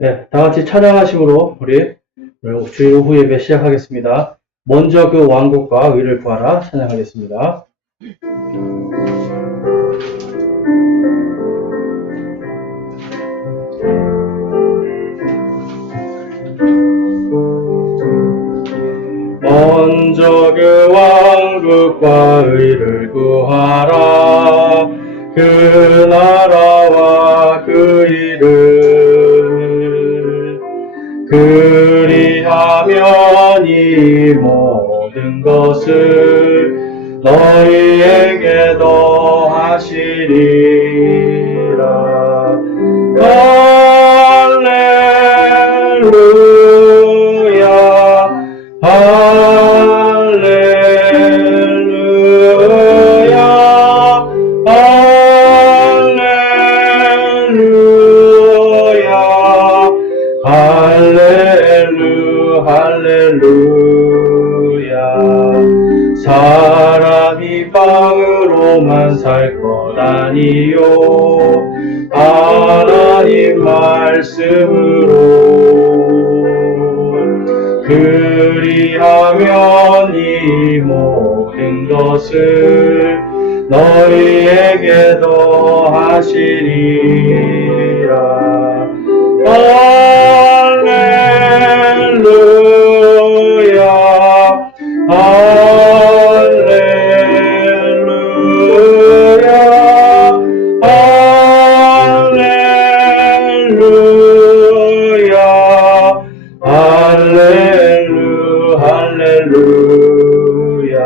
네, 다 같이 찬양하심으로 우리 주일 오후 예배 시작하겠습니다. 먼저 그 왕국과 의를 구하라 찬양하겠습니다. 먼저 그 왕국과 의를 구하라. 그 나라와 그 일을 그리하면 이 모든 것을 너희에게 더하시리라. 할렐루야 할렐루야 할렐루야 할렐루야. 사람이 빵으로만 살 것 아니요 하나님 말씀으로 그리하면 이 모든 것을 너희에게 더하시리라. 할렐루야 할렐루야 할렐루야 할렐루야.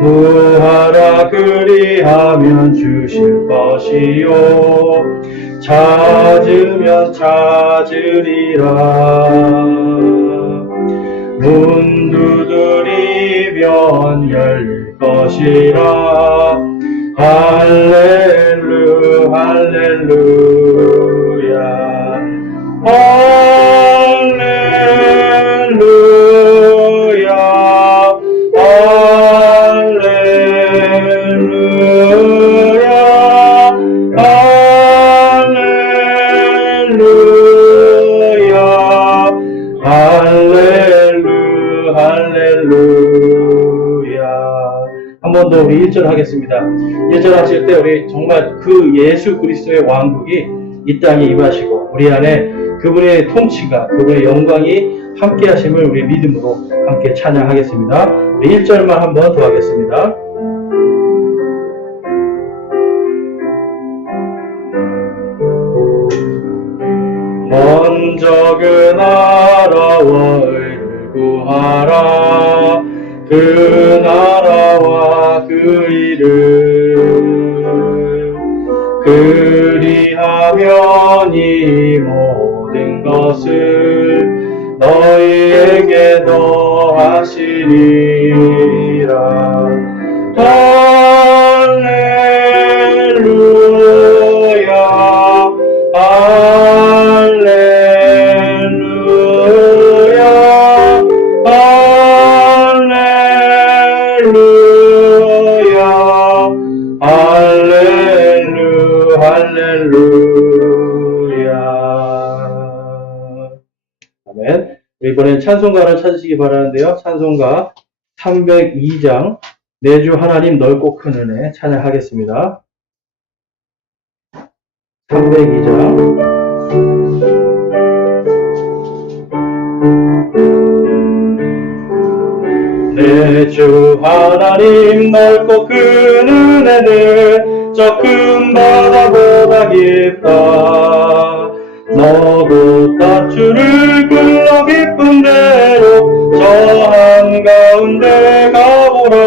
구하라 그리하면 주실 것이요 찾으면 찾으리라. 문 두드리면 열릴 것이라. 할렐루야 할렐루야 할렐루야 할렐루야. 한 번 더 우리 1절 하겠습니다. 1절 하실 때 우리 정말 그 예수 그리스도의 왕국이 이 땅에 임하시고 우리 안에 그분의 통치가 그분의 영광이 함께 하심을 우리 믿음으로 함께 찬양하겠습니다. 1절만 한 번 더 하겠습니다. 먼저 그 나라와 의를 구하라. 그 나라와 그 일을 그리하면 이 모든 것을 너희에게 더하시리라. 할렐루야 할렐루야 할렐루야. 아멘. 이번엔 찬송가를 찾으시기 바라는데요. 찬송가 302장 내주 하나님 넓고 큰 은혜 찬양하겠습니다. 302장 내주 하나님 넓고 큰 은혜는 저 큰 바다보다 깊다. 너도 땄주를 끌러 깊은 데로 저 한가운데 가보라.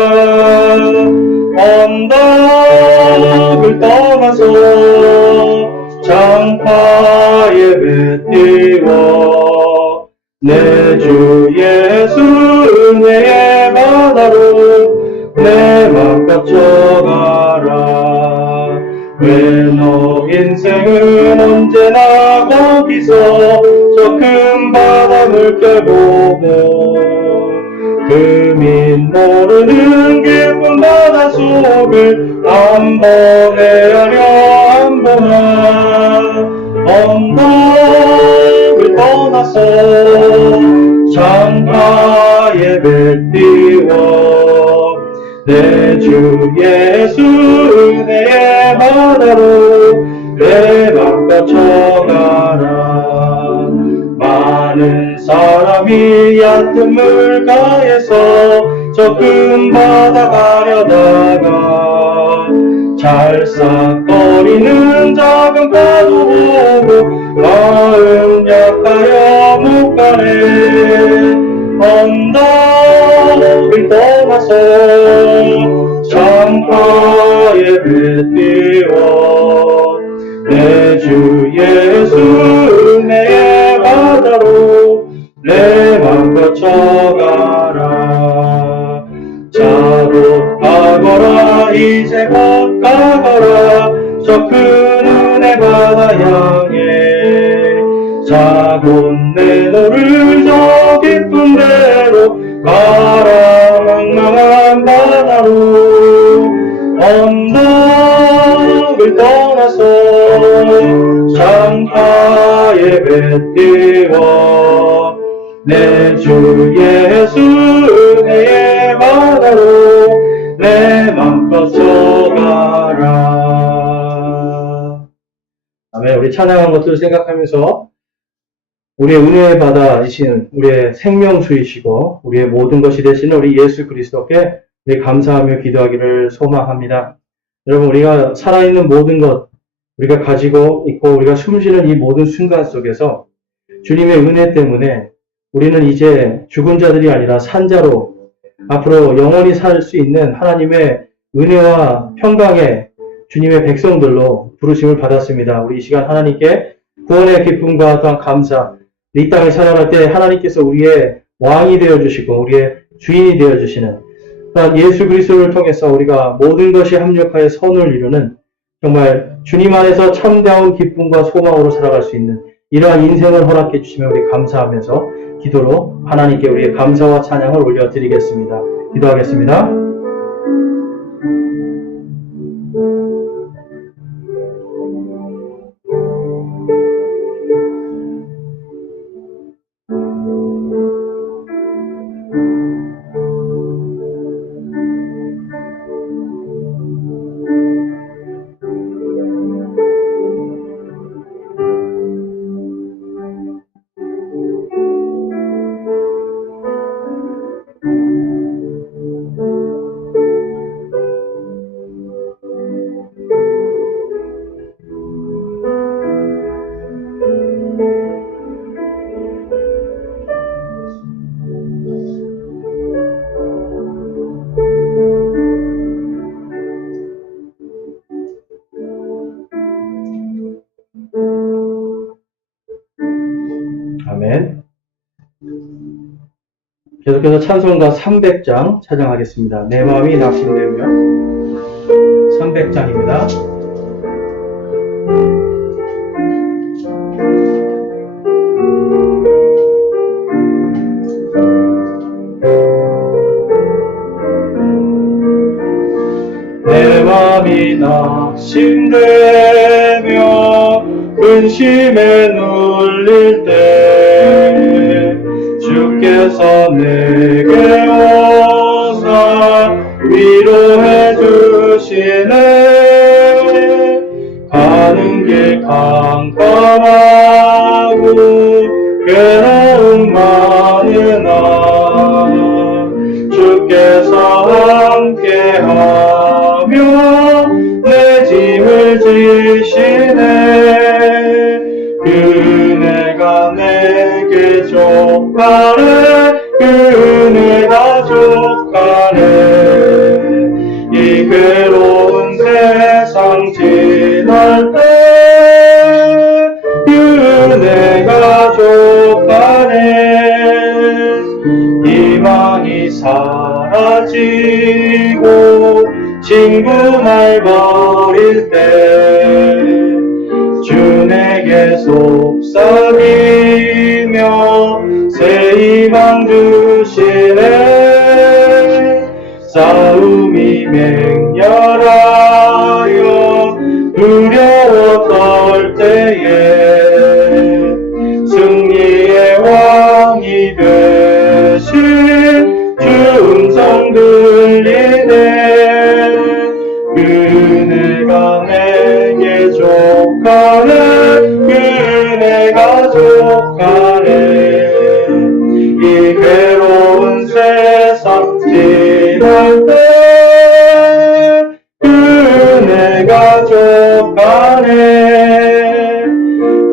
언덕을 떠나서 장파에 배 띄워 내 주 예수 은혜의 바다로 내 맘 갇혀가라. 왜 너 인생은 언제나 거기서 저 큰 바람을 껴보고 그 민 모르는 깊은 바다 속 목을 한 번에 하려 한번아 언덕을 떠나서 창가에 뱉띄워 내 주 예수 은혜의 바다로 내 맘 뻗쳐가라. 많은 사람이 얕은 물가에서 저 큰 바다 가려다가 찰싹거리는 작은 파도 보고 마음 약하여 못 가네. 언덕을 떠나서 창가에 뱉띄워 내 주 예수 은혜의 바다로 내 맘 뻗쳐가라. 자 곧 가거라 이제 곧 가거라 저 큰 은혜 바다 향해. 자 곧 내노를 저 깊은 데로 가라 망망한 바다로. 언덕을 떠나서 창가에 뱉띄워 내 주 예수 은혜의 바다로 내 맘 뻗쳐가라. 아멘. 우리 찬양한 것들을 생각하면서 우리의 은혜의 바다이신 우리의 생명수이시고 우리의 모든 것이 되시는 우리 예수 그리스도께 우리 감사하며 기도하기를 소망합니다. 여러분, 우리가 살아있는 모든 것, 우리가 가지고 있고 우리가 숨쉬는 이 모든 순간 속에서 주님의 은혜 때문에 우리는 이제 죽은 자들이 아니라 산 자로 앞으로 영원히 살 수 있는 하나님의 은혜와 평강의 주님의 백성들로 부르심을 받았습니다. 우리 이 시간 하나님께 구원의 기쁨과 또한 감사, 이 땅에 살아갈 때 하나님께서 우리의 왕이 되어주시고 우리의 주인이 되어주시는 또한 예수 그리스도를 통해서 우리가 모든 것이 합력하여 선을 이루는 정말 주님 안에서 참다운 기쁨과 소망으로 살아갈 수 있는 이러한 인생을 허락해 주시면 우리 감사하면서 기도로 하나님께 우리의 감사와 찬양을 올려드리겠습니다. 기도하겠습니다. 아멘. 계속해서 찬송가 300장 찬양하겠습니다. 내 마음이 낙심되며 300장입니다. 내 마음이 낙심되며 근심에 눌릴 때 주께서 내게 오사 위로해 주시네. 가는 길 캄캄하고 괴로움 많으나 주께서 함께하며 내 짐을 지시네. 그 은혜가 내게 족하네. 그 은혜가 족하네. 이 괴로운 세상 지날 때 그 은혜가 족하네. 희망이 사라지고 친구 말 버릴 때 주 내게 속삭이며 새 희망 주시네. 싸움이 맹렬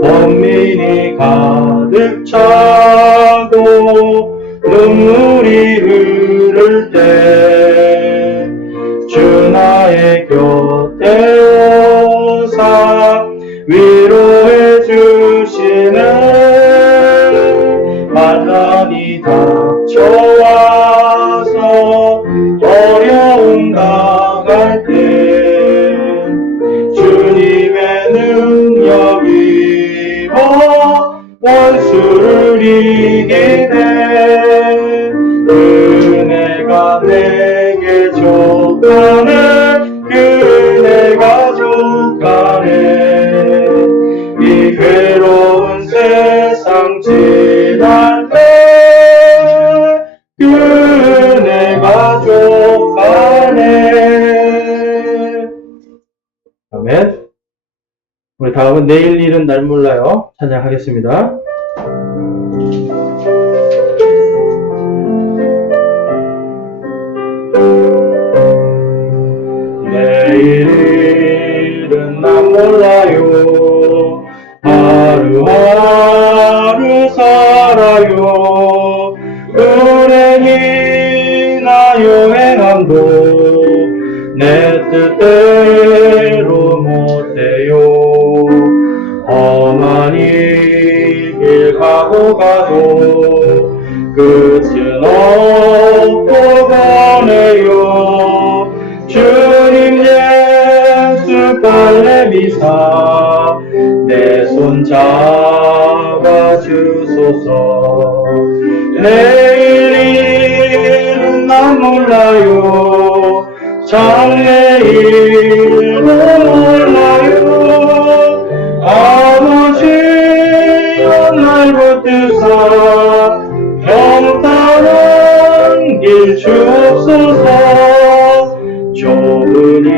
번민이 가득 차고 눈물이 흐를 때 주 나의 곁에 오사 위로해 주시네. 환난이 닥쳐와서 어려움 당할 때 주님의 능력 입어 원수를 이기네. 은혜가 내게 족하네. 은혜가 족하네. 이 괴로운 세상 지날 때 은혜가 족하네. 아멘. 우리 다음은 내일 일은 날 몰라요. 찬양하겠습니다. 내일 일은 난 몰라요. 하루하루 살아요. 은행이나 여행함도 내 뜻대로 못해요. 험한 이 길 가고 가도 끝은 없고 보내요. 주님 예수 빨래 미사 내 손 잡아주소서. 내일 일은 난 몰라요. 장래일도 몰라요. 아버지여 날 붙드사 평탄한 길 주옵소서. 좁은 이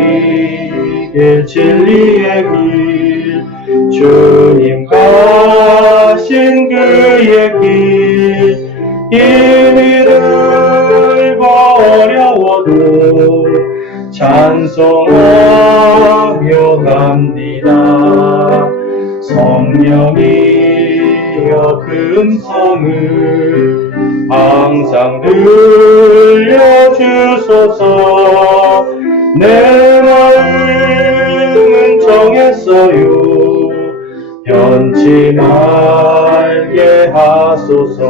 길 진리의 길 주님 가신 그의 길 이 길을 어려워도 찬송하며 갑니다. 성령이여 금성을 항상 들려주소서. 내 마음은 정했어요. 변치 말게 하소서.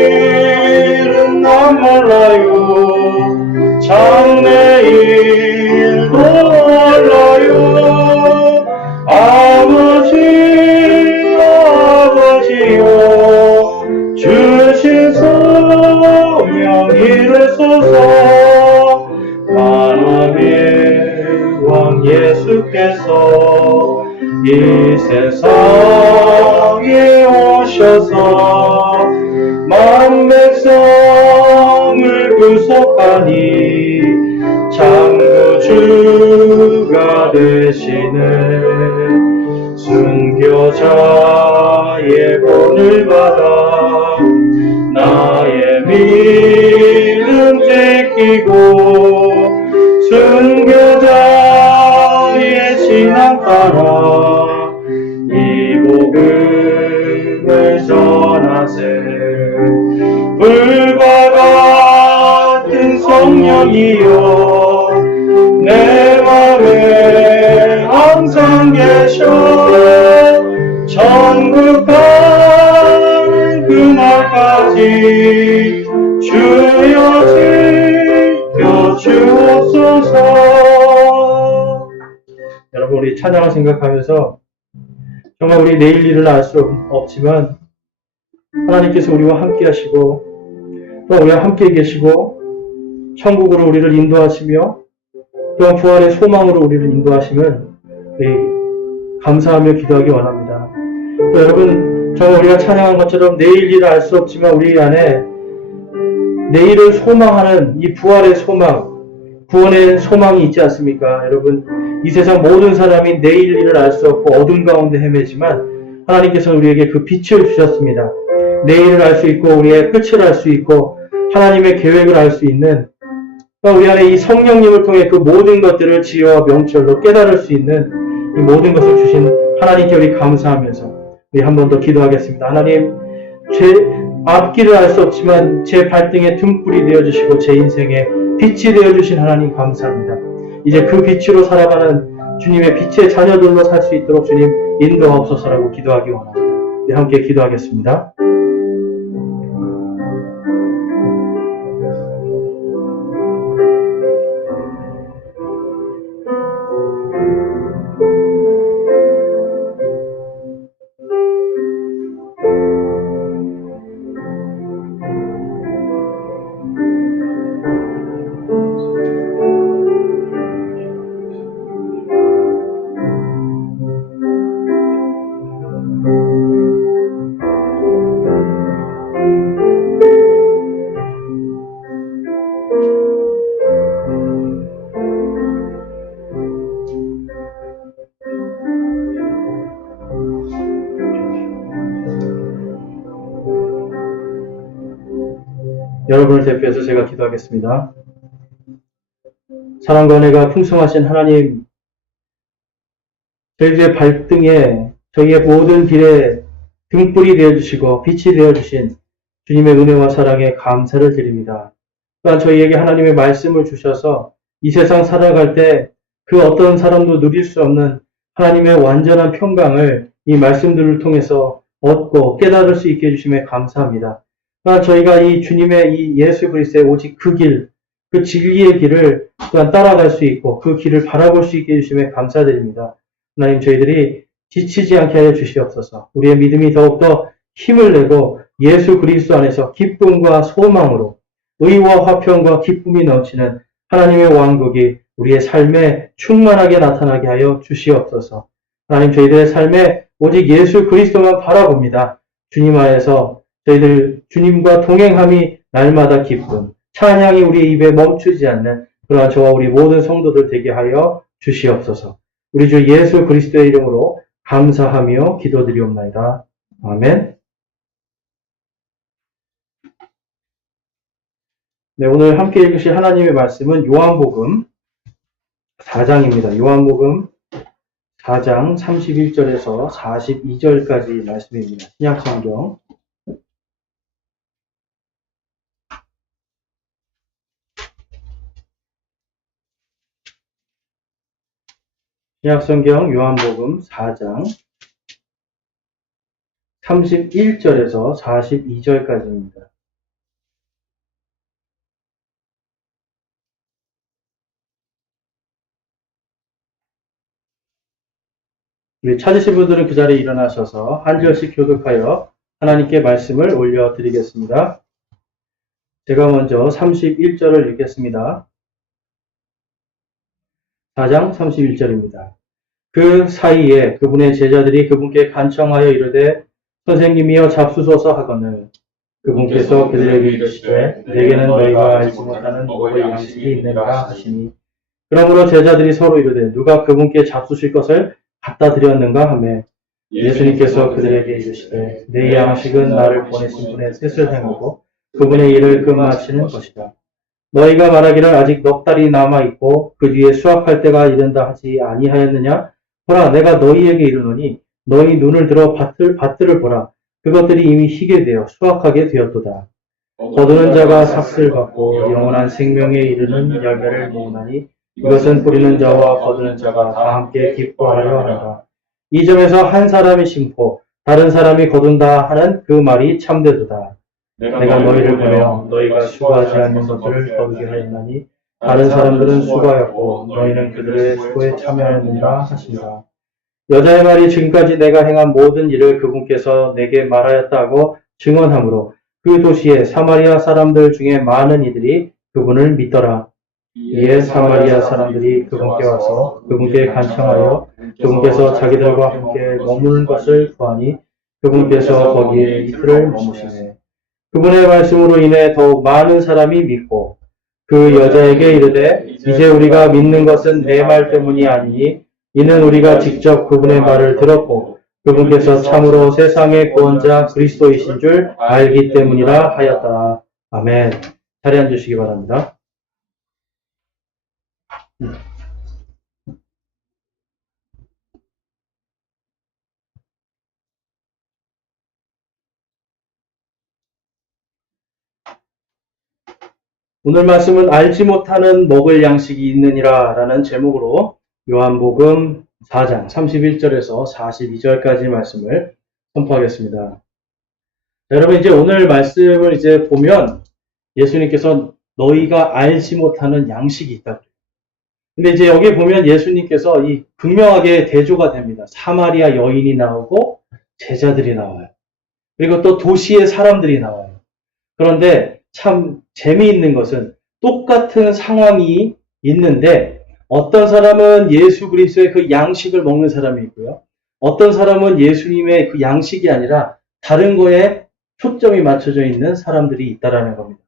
내일은 난 몰라요. 장래일도 몰라요. 아버지여 주신 소명 이루소서. 만왕의 왕 예수께서 이 세상에 오셔서 만 백성을 구속하니 창조주가 되시네. 순교자의 본을 받아 나의 믿음 지키고 순교자의 신앙 따라 이 복음을 전하세. 불과 같은 성령이여 내 맘에 항상 계셔. 천국 가는 그날까지 주여 지켜주옵소서. 여러분, 우리 찬양을 생각하면서 정말 우리 내일 일을 알 수 없지만 하나님께서 우리와 함께 하시고 또 우리와 함께 계시고 천국으로 우리를 인도하시며 또한 부활의 소망으로 우리를 인도하시면 감사하며 기도하기 원합니다. 또 여러분, 정말 우리가 찬양한 것처럼 내일 일을 알 수 없지만 우리 안에 내일을 소망하는 이 부활의 소망, 구원의 소망이 있지 않습니까? 여러분, 이 세상 모든 사람이 내일 일을 알 수 없고 어둠 가운데 헤매지만 하나님께서 우리에게 그 빛을 주셨습니다. 내일을 알 수 있고 우리의 끝을 알 수 있고 하나님의 계획을 알 수 있는 그러니까 우리 안에 이 성령님을 통해 그 모든 것들을 지혜와 명철로 깨달을 수 있는 이 모든 것을 주신 하나님께 우리 감사하면서 우리 한 번 더 기도하겠습니다. 하나님, 제 앞길을 알 수 없지만 제 발등에 등불이 되어주시고 제 인생에 빛이 되어주신 하나님 감사합니다. 이제 그 빛으로 살아가는 주님의 빛의 자녀들로 살 수 있도록 주님 인도하옵소서라고 기도하기 원합니다. 우리 함께 기도하겠습니다. 여러분을 대표해서 제가 기도하겠습니다. 사랑과 은혜가 풍성하신 하나님, 저희들의 발등에 저희의 모든 길에 등불이 되어주시고 빛이 되어주신 주님의 은혜와 사랑에 감사를 드립니다. 또한 저희에게 하나님의 말씀을 주셔서 이 세상 살아갈 때 그 어떤 사람도 누릴 수 없는 하나님의 완전한 평강을 이 말씀들을 통해서 얻고 깨달을 수 있게 해주심에 감사합니다. 또한 저희가 이 주님의 이 예수 그리스도의 오직 그 길, 그 진리의 길을 또한 따라갈 수 있고 그 길을 바라볼 수 있게 해주심에 감사드립니다. 하나님, 저희들이 지치지 않게 하여 주시옵소서. 우리의 믿음이 더욱더 힘을 내고 예수 그리스도 안에서 기쁨과 소망으로 의와 화평과 기쁨이 넘치는 하나님의 왕국이 우리의 삶에 충만하게 나타나게 하여 주시옵소서. 하나님, 저희들의 삶에 오직 예수 그리스도만 바라봅니다. 주님 안에서 저희들 주님과 동행함이 날마다 기쁨, 찬양이 우리의 입에 멈추지 않는 그러한 저와 우리 모든 성도들 되게 하여 주시옵소서. 우리 주 예수 그리스도의 이름으로 감사하며 기도드리옵나이다. 아멘. 네, 오늘 함께 읽으실 하나님의 말씀은 요한복음 4장입니다. 요한복음 4장 31절에서 42절까지 말씀입니다. 신약성경. 신약성경 요한복음 4장 31절에서 42절까지입니다. 우리 찾으신 분들은 그 자리에 일어나셔서 한 절씩 교독하여 하나님께 말씀을 올려드리겠습니다. 제가 먼저 31절을 읽겠습니다. 4장 31절입니다. 그 사이에 그분의 제자들이 그분께 간청하여 이르되 선생님이여 잡수소서 하거늘 그분께서 그들에게 이르시되 내게는 너희가 알지 못하는 먹을 양식이 있는가 하시니 그러므로 제자들이 서로 이르되 누가 그분께 잡수실 것을 갖다 드렸는가 하매 예수님께서 그들에게 이르시되 내 양식은 나를 보내신 분의 뜻을 행하고 그분의 일을 끝마치는 것이다. 너희가 말하기를 아직 넉 달이 남아있고 그 뒤에 수확할 때가 이른다 하지 아니하였느냐? 보라, 내가 너희에게 이르노니 너희 눈을 들어 밭들을 보라. 그것들이 이미 희게 되어 수확하게 되었도다. 거두는 자가 삭슬 받고 영원한 생명에 이르는 열매를 모으나니 이것은 뿌리는 자와 거두는 자가 다 함께 기뻐하려 한다. 이 점에서 한 사람이 심고 다른 사람이 거둔다 하는 그 말이 참되도다. 내가 너희를 보내어 너희가 수고하지 않는 것들을 거두게 하였나니 다른 사람들은 수고하였고 너희는 그들의 수고에 참여하였느니라 하신다. 여자의 말이 지금까지 내가 행한 모든 일을 그분께서 내게 말하였다고 증언하므로 그 도시에 사마리아 사람들 중에 많은 이들이 그분을 믿더라. 이에 사마리아 사람들이 그분께 와서 그분께 간청하여 그분께서 자기들과 함께 머무는 것을 구하니 그분께서 거기에 이틀을 머무시네. 그분의 말씀으로 인해 더욱 많은 사람이 믿고 그 여자에게 이르되 이제 우리가 믿는 것은 내 말 때문이 아니니 이는 우리가 직접 그분의 말을 들었고 그분께서 참으로 세상의 구원자 그리스도이신 줄 알기 때문이라 하였다. 아멘. 자리 앉으시기 바랍니다. 오늘 말씀은 알지 못하는 먹을 양식이 있느니라 라는 제목으로 요한복음 4장 31절에서 42절까지 말씀을 선포하겠습니다. 여러분 이제 오늘 말씀을 이제 보면 예수님께서 너희가 알지 못하는 양식이 있다. 근데 이제 여기 보면 예수님께서 이 분명하게 대조가 됩니다. 사마리아 여인이 나오고 제자들이 나와요. 그리고 또 도시의 사람들이 나와요. 그런데 참 재미있는 것은 똑같은 상황이 있는데 어떤 사람은 예수 그리스도의 그 양식을 먹는 사람이 있고요. 어떤 사람은 예수님의 그 양식이 아니라 다른 거에 초점이 맞춰져 있는 사람들이 있다라는 겁니다.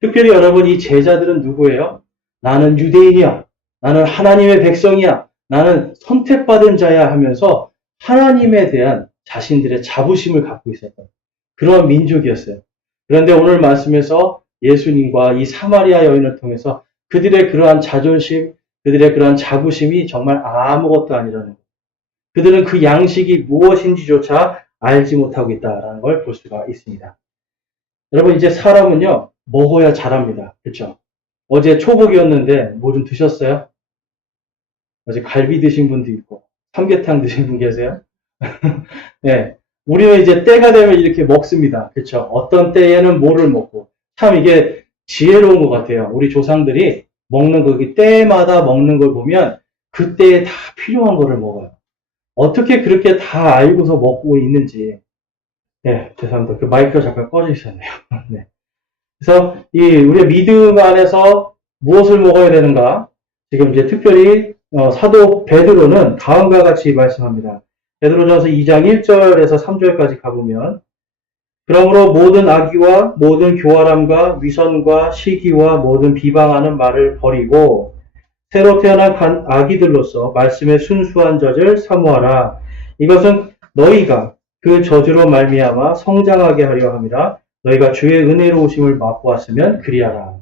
특별히 여러분 이 제자들은 누구예요? 나는 유대인이야. 나는 하나님의 백성이야. 나는 선택받은 자야 하면서 하나님에 대한 자신들의 자부심을 갖고 있었던 그런 민족이었어요. 그런데 오늘 말씀에서 예수님과 이 사마리아 여인을 통해서 그들의 그러한 자존심, 그들의 그러한 자부심이 정말 아무것도 아니라는 거예요. 그들은 그 양식이 무엇인지조차 알지 못하고 있다는 걸 볼 수가 있습니다. 여러분 이제 사람은요 먹어야 자랍니다. 그렇죠? 어제 초복이었는데 뭐 좀 드셨어요? 어제 갈비 드신 분도 있고 삼계탕 드신 분 계세요? 네. 우리는 이제 때가 되면 이렇게 먹습니다. 그렇죠? 어떤 때에는 뭐를 먹고 참 이게 지혜로운 것 같아요. 우리 조상들이 먹는 거, 때마다 먹는 걸 보면 그때에 다 필요한 거를 먹어요. 어떻게 그렇게 다 알고서 먹고 있는지. 네, 죄송합니다. 그 마이크가 잠깐 꺼져 있었네요. 네. 그래서 우리의 믿음 안에서 무엇을 먹어야 되는가? 지금 이제 특별히 사도 베드로는 다음과 같이 말씀합니다. 베드로전서 2장 1절에서 3절까지 가보면 그러므로 모든 악의와 모든 교활함과 위선과 시기와 모든 비방하는 말을 버리고 새로 태어난 아기들로서 말씀의 순수한 젖을 사모하라. 이것은 너희가 그 저주로 말미암아 성장하게 하려 함이라. 너희가 주의 은혜로우심을 맛보았으면 그리하라.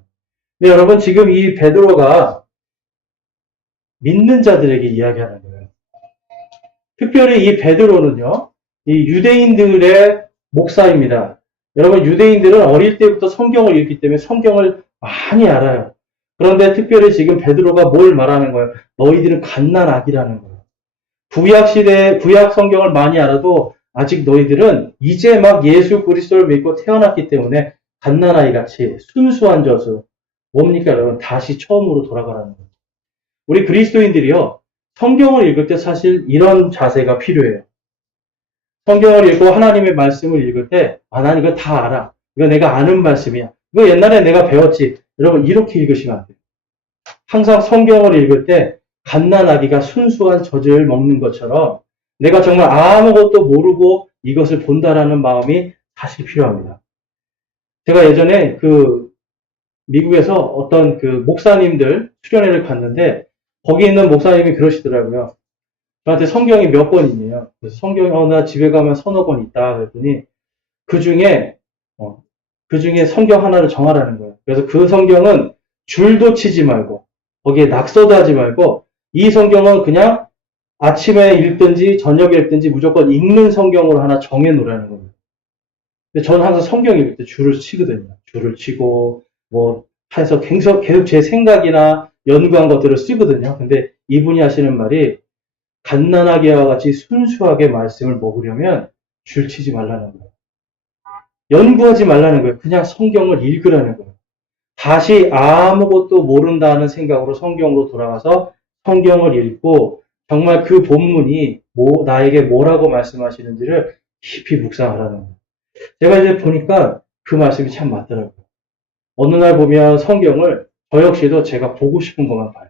네, 여러분 지금 이 베드로가 믿는 자들에게 이야기하는 거예요. 특별히 이 베드로는요, 이 유대인들의 목사입니다. 여러분 유대인들은 어릴 때부터 성경을 읽기 때문에 성경을 많이 알아요. 그런데 특별히 지금 베드로가 뭘 말하는 거예요? 너희들은 갓난아기라는 거예요. 구약 시대, 구약 성경을 많이 알아도 아직 너희들은 이제 막 예수 그리스도를 믿고 태어났기 때문에 갓난아이 같이 순수한 젖을 뭡니까 여러분? 다시 처음으로 돌아가라는 거예요. 우리 그리스도인들이요, 성경을 읽을 때 사실 이런 자세가 필요해요. 성경을 읽고 하나님의 말씀을 읽을 때, 난 이거 다 알아. 이거 내가 아는 말씀이야. 이거 옛날에 내가 배웠지. 여러분, 이렇게 읽으시면 안 돼요. 항상 성경을 읽을 때, 갓난아기가 순수한 젖을 먹는 것처럼, 내가 정말 아무것도 모르고 이것을 본다라는 마음이 사실 필요합니다. 제가 예전에 미국에서 어떤 목사님들 수련회를 갔는데, 거기 있는 목사님이 그러시더라고요. 저한테 성경이 몇 권 있네요. 그래서 성경이 나 집에 가면 서너 권 있다 그랬더니 그 중에 성경 하나를 정하라는 거예요. 그래서 그 성경은 줄도 치지 말고 거기에 낙서도 하지 말고 이 성경은 그냥 아침에 읽든지 저녁에 읽든지 무조건 읽는 성경으로 하나 정해 놓으라는 겁니다. 근데 저는 항상 성경 읽을 때 줄을 치거든요. 줄을 치고 해서 계속 제 생각이나 연구한 것들을 쓰거든요. 근데 이분이 하시는 말이 갓난아기와 같이 순수하게 말씀을 먹으려면 줄 치지 말라는 거예요. 연구하지 말라는 거예요. 그냥 성경을 읽으라는 거예요. 다시 아무것도 모른다는 생각으로 성경으로 돌아가서 성경을 읽고 정말 그 본문이 나에게 뭐라고 말씀하시는지를 깊이 묵상하라는 거예요. 제가 이제 보니까 그 말씀이 참 맞더라고요. 어느 날 보면 성경을 저 역시도 제가 보고 싶은 것만 봐요.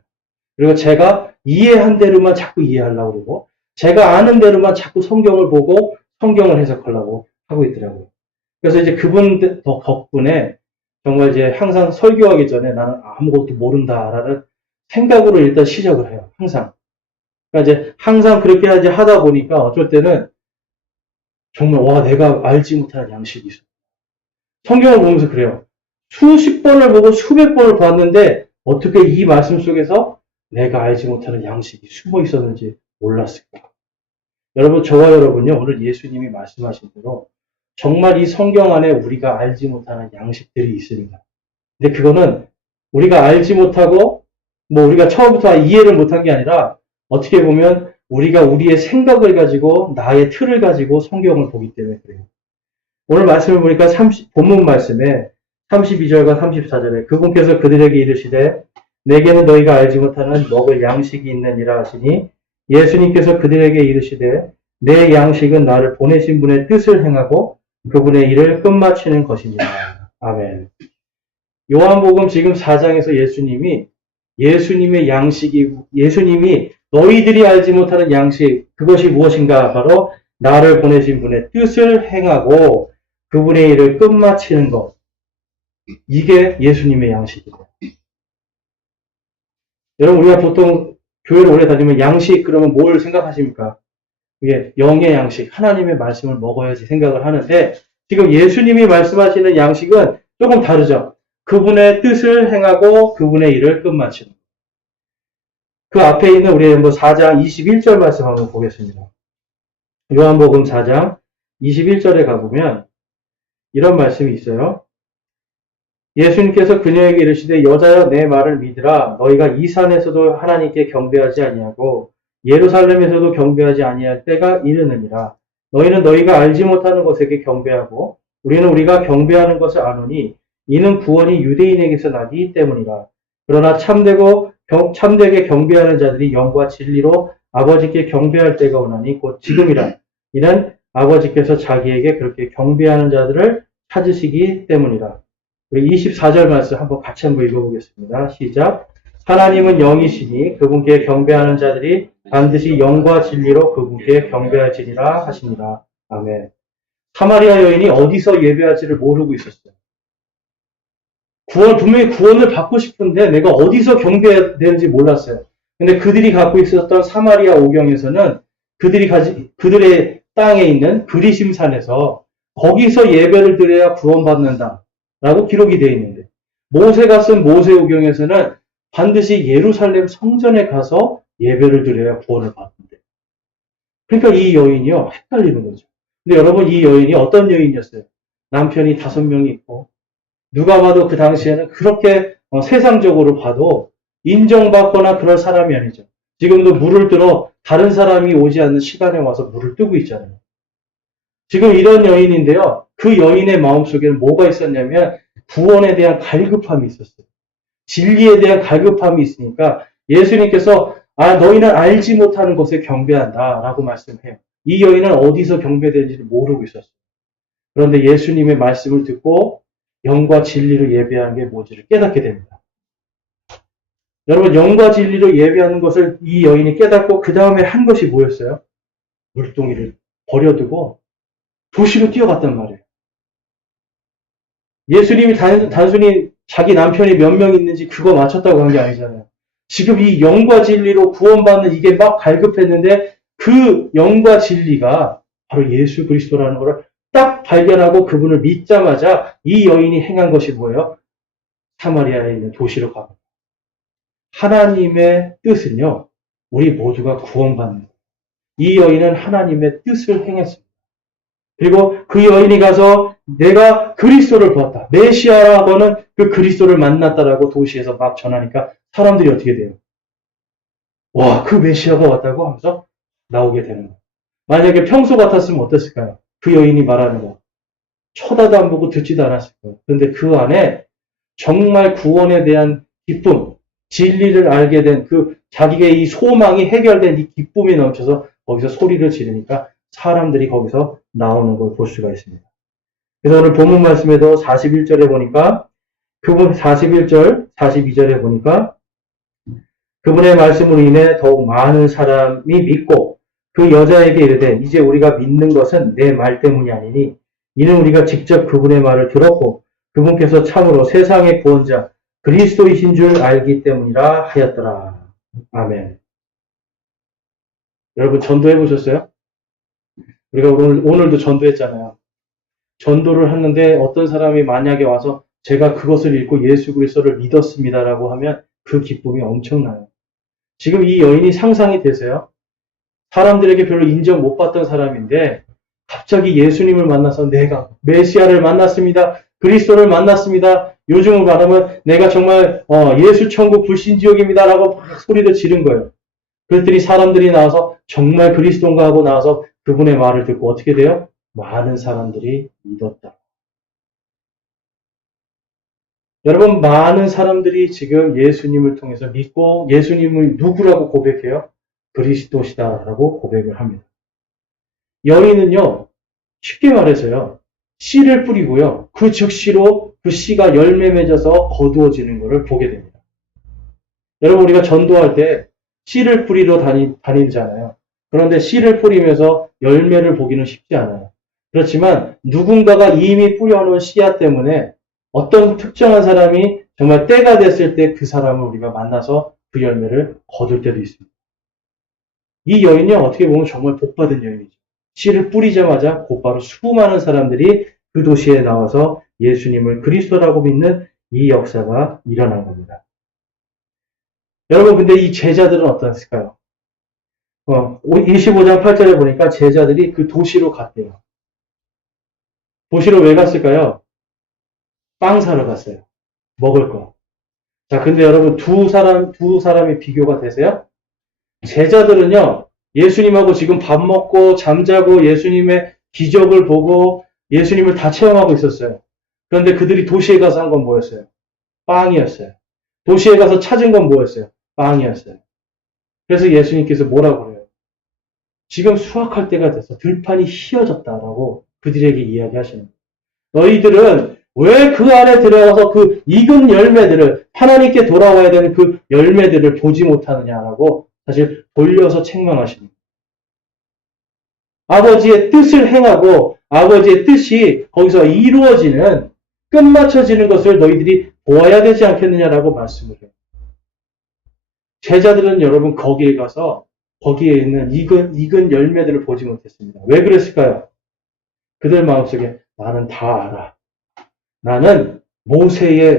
그리고 제가 이해한 대로만 자꾸 이해하려고 그러고 제가 아는 대로만 자꾸 성경을 보고 성경을 해석하려고 하고 있더라고요. 그래서 이제 그분 덕분에 정말 이제 항상 설교하기 전에 나는 아무것도 모른다라는 생각으로 일단 시작을 해요. 항상. 그러니까 이제 항상 그렇게 하다 보니까 어쩔 때는 정말 내가 알지 못하는 양식이 있어. 성경을 보면서 그래요. 수십 번을 보고 수백 번을 봤는데 어떻게 이 말씀 속에서 내가 알지 못하는 양식이 숨어 있었는지 몰랐을까? 여러분, 저와 여러분요, 오늘 예수님이 말씀하신 대로 정말 이 성경 안에 우리가 알지 못하는 양식들이 있습니다. 근데 그거는 우리가 알지 못하고, 우리가 처음부터 이해를 못한 게 아니라, 어떻게 보면 우리가 우리의 생각을 가지고, 나의 틀을 가지고 성경을 보기 때문에 그래요. 오늘 말씀을 보니까 본문 말씀에 32절과 34절에 그분께서 그들에게 이르시되 내게는 너희가 알지 못하는 먹을 양식이 있느니라 하시니 예수님께서 그들에게 이르시되 내 양식은 나를 보내신 분의 뜻을 행하고 그분의 일을 끝마치는 것이니라. 아멘. 요한복음 지금 4장에서 예수님의 양식이, 예수님이 너희들이 알지 못하는 양식, 그것이 무엇인가? 바로 나를 보내신 분의 뜻을 행하고 그분의 일을 끝마치는 것. 이게 예수님의 양식이다. 여러분, 우리가 보통 교회를 오래 다니면 양식 그러면 뭘 생각하십니까? 이게 영의 양식, 하나님의 말씀을 먹어야지 생각을 하는데 지금 예수님이 말씀하시는 양식은 조금 다르죠. 그분의 뜻을 행하고 그분의 일을 끝마치는 것. 그 앞에 있는 우리 4장 21절 말씀 한번 보겠습니다. 요한복음 4장 21절에 가보면 이런 말씀이 있어요. 예수님께서 그녀에게 이르시되 여자여 내 말을 믿으라. 너희가 이 산에서도 하나님께 경배하지 아니하고 예루살렘에서도 경배하지 아니할 때가 이르느니라. 너희는 너희가 알지 못하는 것에게 경배하고 우리는 우리가 경배하는 것을 아노니 이는 구원이 유대인에게서 나기 때문이라. 그러나 참되게 경배하는 자들이 영과 진리로 아버지께 경배할 때가 오나니 곧 지금이라. 이는 아버지께서 자기에게 그렇게 경배하는 자들을 찾으시기 때문이라. 우리 24절 말씀 같이 한번 읽어보겠습니다. 시작. 하나님은 영이시니 그분께 경배하는 자들이 반드시 영과 진리로 그분께 경배할지니라 하십니다. 아멘. 사마리아 여인이 어디서 예배할지를 모르고 있었어요. 분명히 구원을 받고 싶은데 내가 어디서 경배해야 되는지 몰랐어요. 근데 그들이 갖고 있었던 사마리아 오경에서는 그들의 땅에 있는 그리심산에서 거기서 예배를 드려야 구원받는다 라고 기록이 되어 있는데 모세가 쓴 모세오경에서는 반드시 예루살렘 성전에 가서 예배를 드려야 구원을 받는데 그러니까 이 여인이요 헷갈리는 거죠. 근데 여러분 이 여인이 어떤 여인이었어요? 남편이 5명이 있고 누가 봐도 그 당시에는 그렇게 세상적으로 봐도 인정받거나 그럴 사람이 아니죠. 지금도 물을 뜨러 다른 사람이 오지 않는 시간에 와서 물을 뜨고 있잖아요. 지금 이런 여인인데요. 그 여인의 마음속에는 뭐가 있었냐면 구원에 대한 갈급함이 있었어요. 진리에 대한 갈급함이 있으니까 예수님께서 너희는 알지 못하는 것에 경배한다 라고 말씀해요. 이 여인은 어디서 경배되는지를 모르고 있었어요. 그런데 예수님의 말씀을 듣고 영과 진리로 예배하는 게 뭔지를 깨닫게 됩니다. 여러분 영과 진리로 예배하는 것을 이 여인이 깨닫고 그 다음에 한 것이 뭐였어요? 물동이를 버려두고 도시로 뛰어갔단 말이에요. 예수님이 단순히 자기 남편이 몇 명 있는지 그거 맞췄다고 한 게 아니잖아요. 지금 이 영과 진리로 구원받는 이게 막 갈급했는데 그 영과 진리가 바로 예수 그리스도라는 것을 딱 발견하고 그분을 믿자마자 이 여인이 행한 것이 뭐예요? 사마리아에 있는 도시로 가고 하나님의 뜻은요. 우리 모두가 구원받는 거예요. 이 여인은 하나님의 뜻을 행했습니다. 그리고 그 여인이 가서 내가 그리스도를 보았다. 메시아라고 하는 그 그리스도를 만났다라고 도시에서 막 전하니까 사람들이 어떻게 돼요? 와, 그 메시아가 왔다고 하면서 나오게 되는 거예요. 만약에 평소 같았으면 어땠을까요? 그 여인이 말하는 거. 쳐다도 안 보고 듣지도 않았을 거예요. 그런데 그 안에 정말 구원에 대한 기쁨, 진리를 알게 된 그 자기의 이 소망이 해결된 이 기쁨이 넘쳐서 거기서 소리를 지르니까 사람들이 거기서 나오는 걸 볼 수가 있습니다. 그래서 오늘 본문 말씀에도 41절에 보니까 그분 41절, 42절에 보니까 그분의 말씀으로 인해 더욱 많은 사람이 믿고 그 여자에게 이르되 이제 우리가 믿는 것은 내 말 때문이 아니니 이는 우리가 직접 그분의 말을 들었고 그분께서 참으로 세상의 구원자 그리스도이신 줄 알기 때문이라 하였더라. 아멘. 여러분 전도해 보셨어요? 우리가 오늘도 전도했잖아요. 전도를 하는데 어떤 사람이 만약에 와서 제가 그것을 읽고 예수 그리스도를 믿었습니다라고 하면 그 기쁨이 엄청나요. 지금 이 여인이 상상이 되세요? 사람들에게 별로 인정 못 받던 사람인데 갑자기 예수님을 만나서 내가 메시아를 만났습니다. 그리스도를 만났습니다. 요즘으로 말하면 내가 정말 예수 천국 불신지옥입니다라고 막 소리를 지른 거예요. 그랬더니 사람들이 나와서 정말 그리스도인가 하고 나와서 그분의 말을 듣고 어떻게 돼요? 많은 사람들이 믿었다. 여러분, 많은 사람들이 지금 예수님을 통해서 믿고 예수님을 누구라고 고백해요? 그리스도시다라고 고백을 합니다. 여인은요, 쉽게 말해서요, 씨를 뿌리고요, 그 즉시로 그 씨가 열매 맺어서 거두어지는 것을 보게 됩니다. 여러분, 우리가 전도할 때 씨를 뿌리러 다니잖아요. 그런데 씨를 뿌리면서 열매를 보기는 쉽지 않아요. 그렇지만 누군가가 이미 뿌려놓은 씨앗 때문에 어떤 특정한 사람이 정말 때가 됐을 때 그 사람을 우리가 만나서 그 열매를 거둘 때도 있습니다. 이 여인이 어떻게 보면 정말 복받은 여인이죠. 씨를 뿌리자마자 곧바로 수많은 사람들이 그 도시에 나와서 예수님을 그리스도라고 믿는 이 역사가 일어난 겁니다. 여러분, 근데 이 제자들은 어떠했을까요? 25장 8절에 보니까 제자들이 그 도시로 갔대요. 도시로 왜 갔을까요? 빵 사러 갔어요. 먹을 거. 자, 근데 여러분, 두 사람이 비교가 되세요? 제자들은요, 예수님하고 지금 밥 먹고 잠자고 예수님의 기적을 보고 예수님을 다 체험하고 있었어요. 그런데 그들이 도시에 가서 한 건 뭐였어요? 빵이었어요. 도시에 가서 찾은 건 뭐였어요? 빵이었어요. 그래서 예수님께서 뭐라고 그래요? 지금 수확할 때가 돼서 들판이 휘어졌다라고 그들에게 이야기하시는 거예요. 너희들은 왜 그 안에 들어가서 그 익은 열매들을 하나님께 돌아와야 되는 그 열매들을 보지 못하느냐라고 사실 돌려서 책망하시는 거예요. 아버지의 뜻을 행하고 아버지의 뜻이 거기서 이루어지는 끝마쳐지는 것을 너희들이 보아야 되지 않겠느냐라고 말씀을 해요. 제자들은 여러분 거기에 가서 거기에 있는 익은 열매들을 보지 못했습니다. 왜 그랬을까요? 그들 마음속에 나는 다 알아.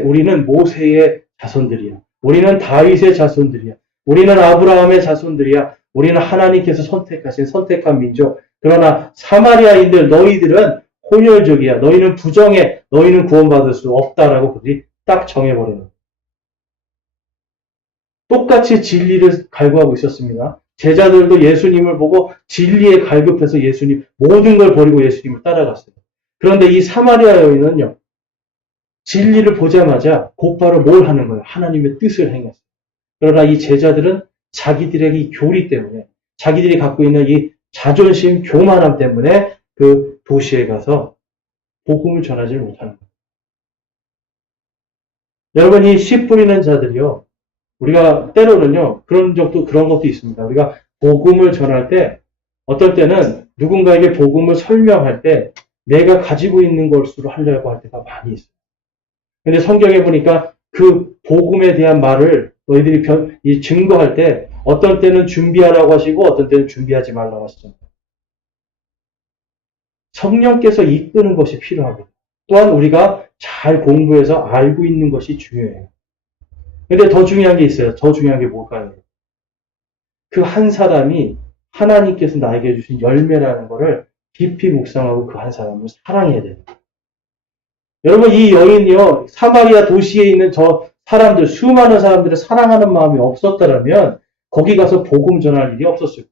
우리는 모세의 자손들이야. 우리는 다윗의 자손들이야. 우리는 아브라함의 자손들이야. 우리는 하나님께서 선택한 민족. 그러나 사마리아인들 너희들은 혼혈족이야. 너희는 부정해. 너희는 구원받을 수 없다라고 그들이 딱 정해버려요. 똑같이 진리를 갈구하고 있었습니다. 제자들도 예수님을 보고 진리에 갈급해서 모든 걸 버리고 예수님을 따라갔어요. 그런데 이 사마리아 여인은요, 진리를 보자마자 곧바로 뭘 하는 거예요? 하나님의 뜻을 행했어요. 그러나 이 제자들은 자기들의 이 교리 때문에, 자기들이 갖고 있는 이 자존심, 교만함 때문에 그 도시에 가서 복음을 전하지 못하는 거예요. 여러분, 이 씨 뿌리는 자들이요, 우리가 때로는요, 그런 것도 있습니다. 우리가 복음을 전할 때, 어떨 때는 누군가에게 복음을 설명할 때, 내가 가지고 있는 것으로 하려고 할 때가 많이 있어요. 근데 성경에 보니까 그 복음에 대한 말을 너희들이 증거할 때, 어떤 때는 준비하라고 하시고, 어떤 때는 준비하지 말라고 하시잖아요. 성령께서 이끄는 것이 필요하고, 또한 우리가 잘 공부해서 알고 있는 것이 중요해요. 근데 더 중요한 게 있어요. 더 중요한 게 뭘까요? 그 한 사람이 하나님께서 나에게 주신 열매라는 것을 깊이 묵상하고 그 한 사람을 사랑해야 돼요. 여러분, 이 여인이요, 사마리아 도시에 있는 저 사람들, 수많은 사람들을 사랑하는 마음이 없었다면 거기 가서 복음 전할 일이 없었을 거예요.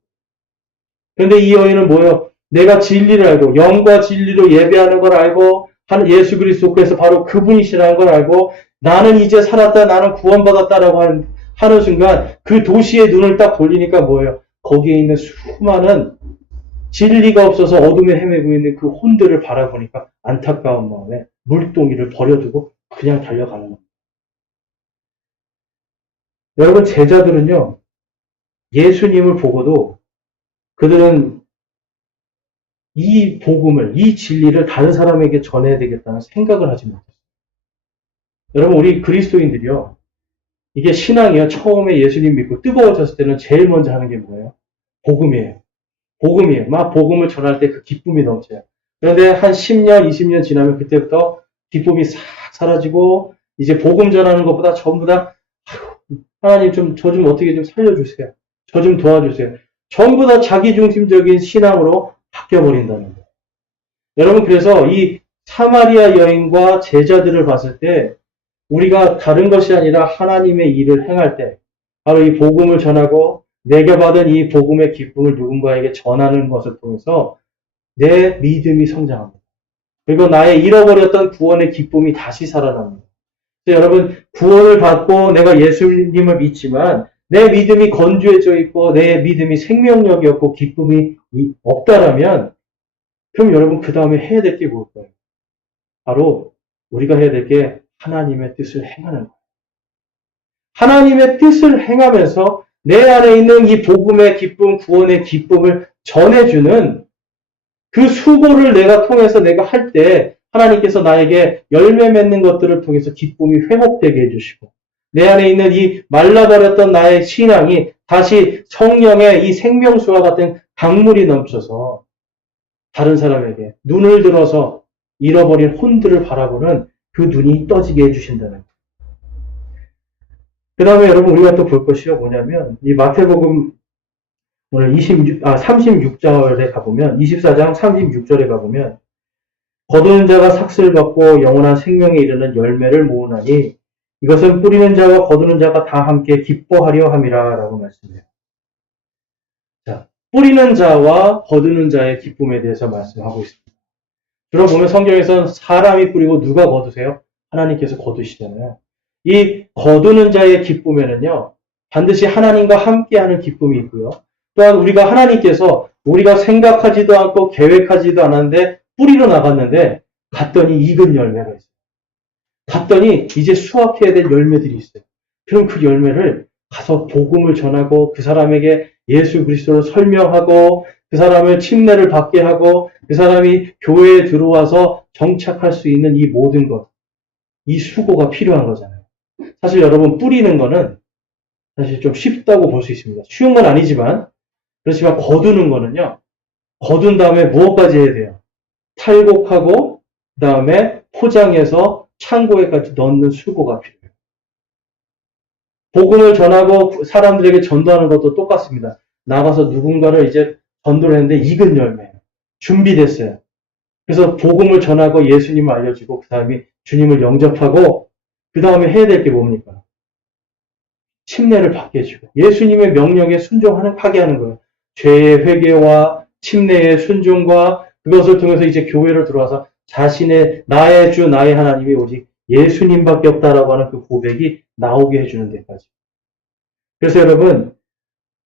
그런데 이 여인은 뭐예요? 내가 진리를 알고 영과 진리로 예배하는 걸 알고 예수 그리스도께서 바로 그분이시라는 걸 알고 나는 이제 살았다, 나는 구원받았다라고 하는 순간 그 도시의 눈을 딱 돌리니까 뭐예요? 거기에 있는 수많은 진리가 없어서 어둠에 헤매고 있는 그 혼들을 바라보니까 안타까운 마음에 물동이를 버려두고 그냥 달려가는 겁니다. 여러분, 제자들은요, 예수님을 보고도 그들은 이 복음을, 이 진리를 다른 사람에게 전해야 되겠다는 생각을 하지 못했어요. 여러분, 우리 그리스도인들이요, 이게 신앙이요, 처음에 예수님 믿고 뜨거워졌을 때는 제일 먼저 하는 게 뭐예요? 복음이에요. 복음이에요. 막 복음을 전할 때 그 기쁨이 넘쳐요. 그런데 한 10년, 20년 지나면 그때부터 기쁨이 싹 사라지고 이제 복음 전하는 것보다 전부 다 하나님 저 좀 어떻게 좀 살려주세요. 저 좀 도와주세요. 전부 다 자기중심적인 신앙으로 바뀌어버린다는 거예요. 여러분, 그래서 이 사마리아 여인과 제자들을 봤을 때 우리가 다른 것이 아니라 하나님의 일을 행할 때 바로 이 복음을 전하고 내게 받은 이 복음의 기쁨을 누군가에게 전하는 것을 통해서 내 믿음이 성장합니다. 그리고 나의 잃어버렸던 구원의 기쁨이 다시 살아납니다. 그래서 여러분, 구원을 받고 내가 예수님을 믿지만 내 믿음이 건조해져 있고 내 믿음이 생명력이 없고 기쁨이 없다라면 그럼 여러분 그 다음에 해야 될 게 뭘까요? 바로 우리가 해야 될 게 하나님의 뜻을 행하는 거예요. 하나님의 뜻을 행하면서 내 안에 있는 이 복음의 기쁨, 구원의 기쁨을 전해주는 그 수고를 내가 통해서 내가 할 때 하나님께서 나에게 열매 맺는 것들을 통해서 기쁨이 회복되게 해주시고 내 안에 있는 이 말라버렸던 나의 신앙이 다시 성령의 이 생명수와 같은 강물이 넘쳐서 다른 사람에게 눈을 들어서 잃어버린 혼들을 바라보는 그 눈이 떠지게 해주신다는 거예요. 그 다음에 여러분 우리가 또 볼 것이 뭐냐면 이 마태복음 오늘 36절에 가보면 24장 36절에 가보면 거두는 자가 삭슬 받고 영원한 생명에 이르는 열매를 모으나니 이것은 뿌리는 자와 거두는 자가 다 함께 기뻐하려 함이라 라고 말씀해요. 자, 뿌리는 자와 거두는 자의 기쁨에 대해서 말씀하고 있습니다. 주로 보면 성경에서는 사람이 뿌리고 누가 거두세요? 하나님께서 거두시잖아요. 이 거두는 자의 기쁨에는요, 반드시 하나님과 함께하는 기쁨이 있고요. 또한 우리가 하나님께서 우리가 생각하지도 않고 계획하지도 않았는데 뿌리로 나갔는데 갔더니 익은 열매가 있어요. 갔더니 이제 수확해야 될 열매들이 있어요. 그럼 그 열매를 가서 복음을 전하고 그 사람에게 예수 그리스도를 설명하고 그 사람을 침례를 받게 하고 그 사람이 교회에 들어와서 정착할 수 있는 이 모든 것, 이 수고가 필요한 거잖아요. 사실 여러분 뿌리는 거는 사실 좀 쉽다고 볼 수 있습니다. 쉬운 건 아니지만 그렇지만 거두는 거는요. 거둔 다음에 무엇까지 해야 돼요? 탈곡하고 그 다음에 포장해서 창고에까지 넣는 수고가 필요해요. 복음을 전하고 사람들에게 전도하는 것도 똑같습니다. 나가서 누군가를 이제 전도를 했는데 익은 열매예요. 준비됐어요. 그래서 복음을 전하고 예수님을 알려주고 그 사람이 주님을 영접하고 그 다음에 해야 될 게 뭡니까? 침례를 받게 해주고 예수님의 명령에 순종하게 하는 거예요. 죄의 회개와 침례의 순종과 그것을 통해서 이제 교회로 들어와서 자신의 나의 주 나의 하나님이 오직 예수님밖에 없다라고 하는 그 고백이 나오게 해주는 데까지. 그래서 여러분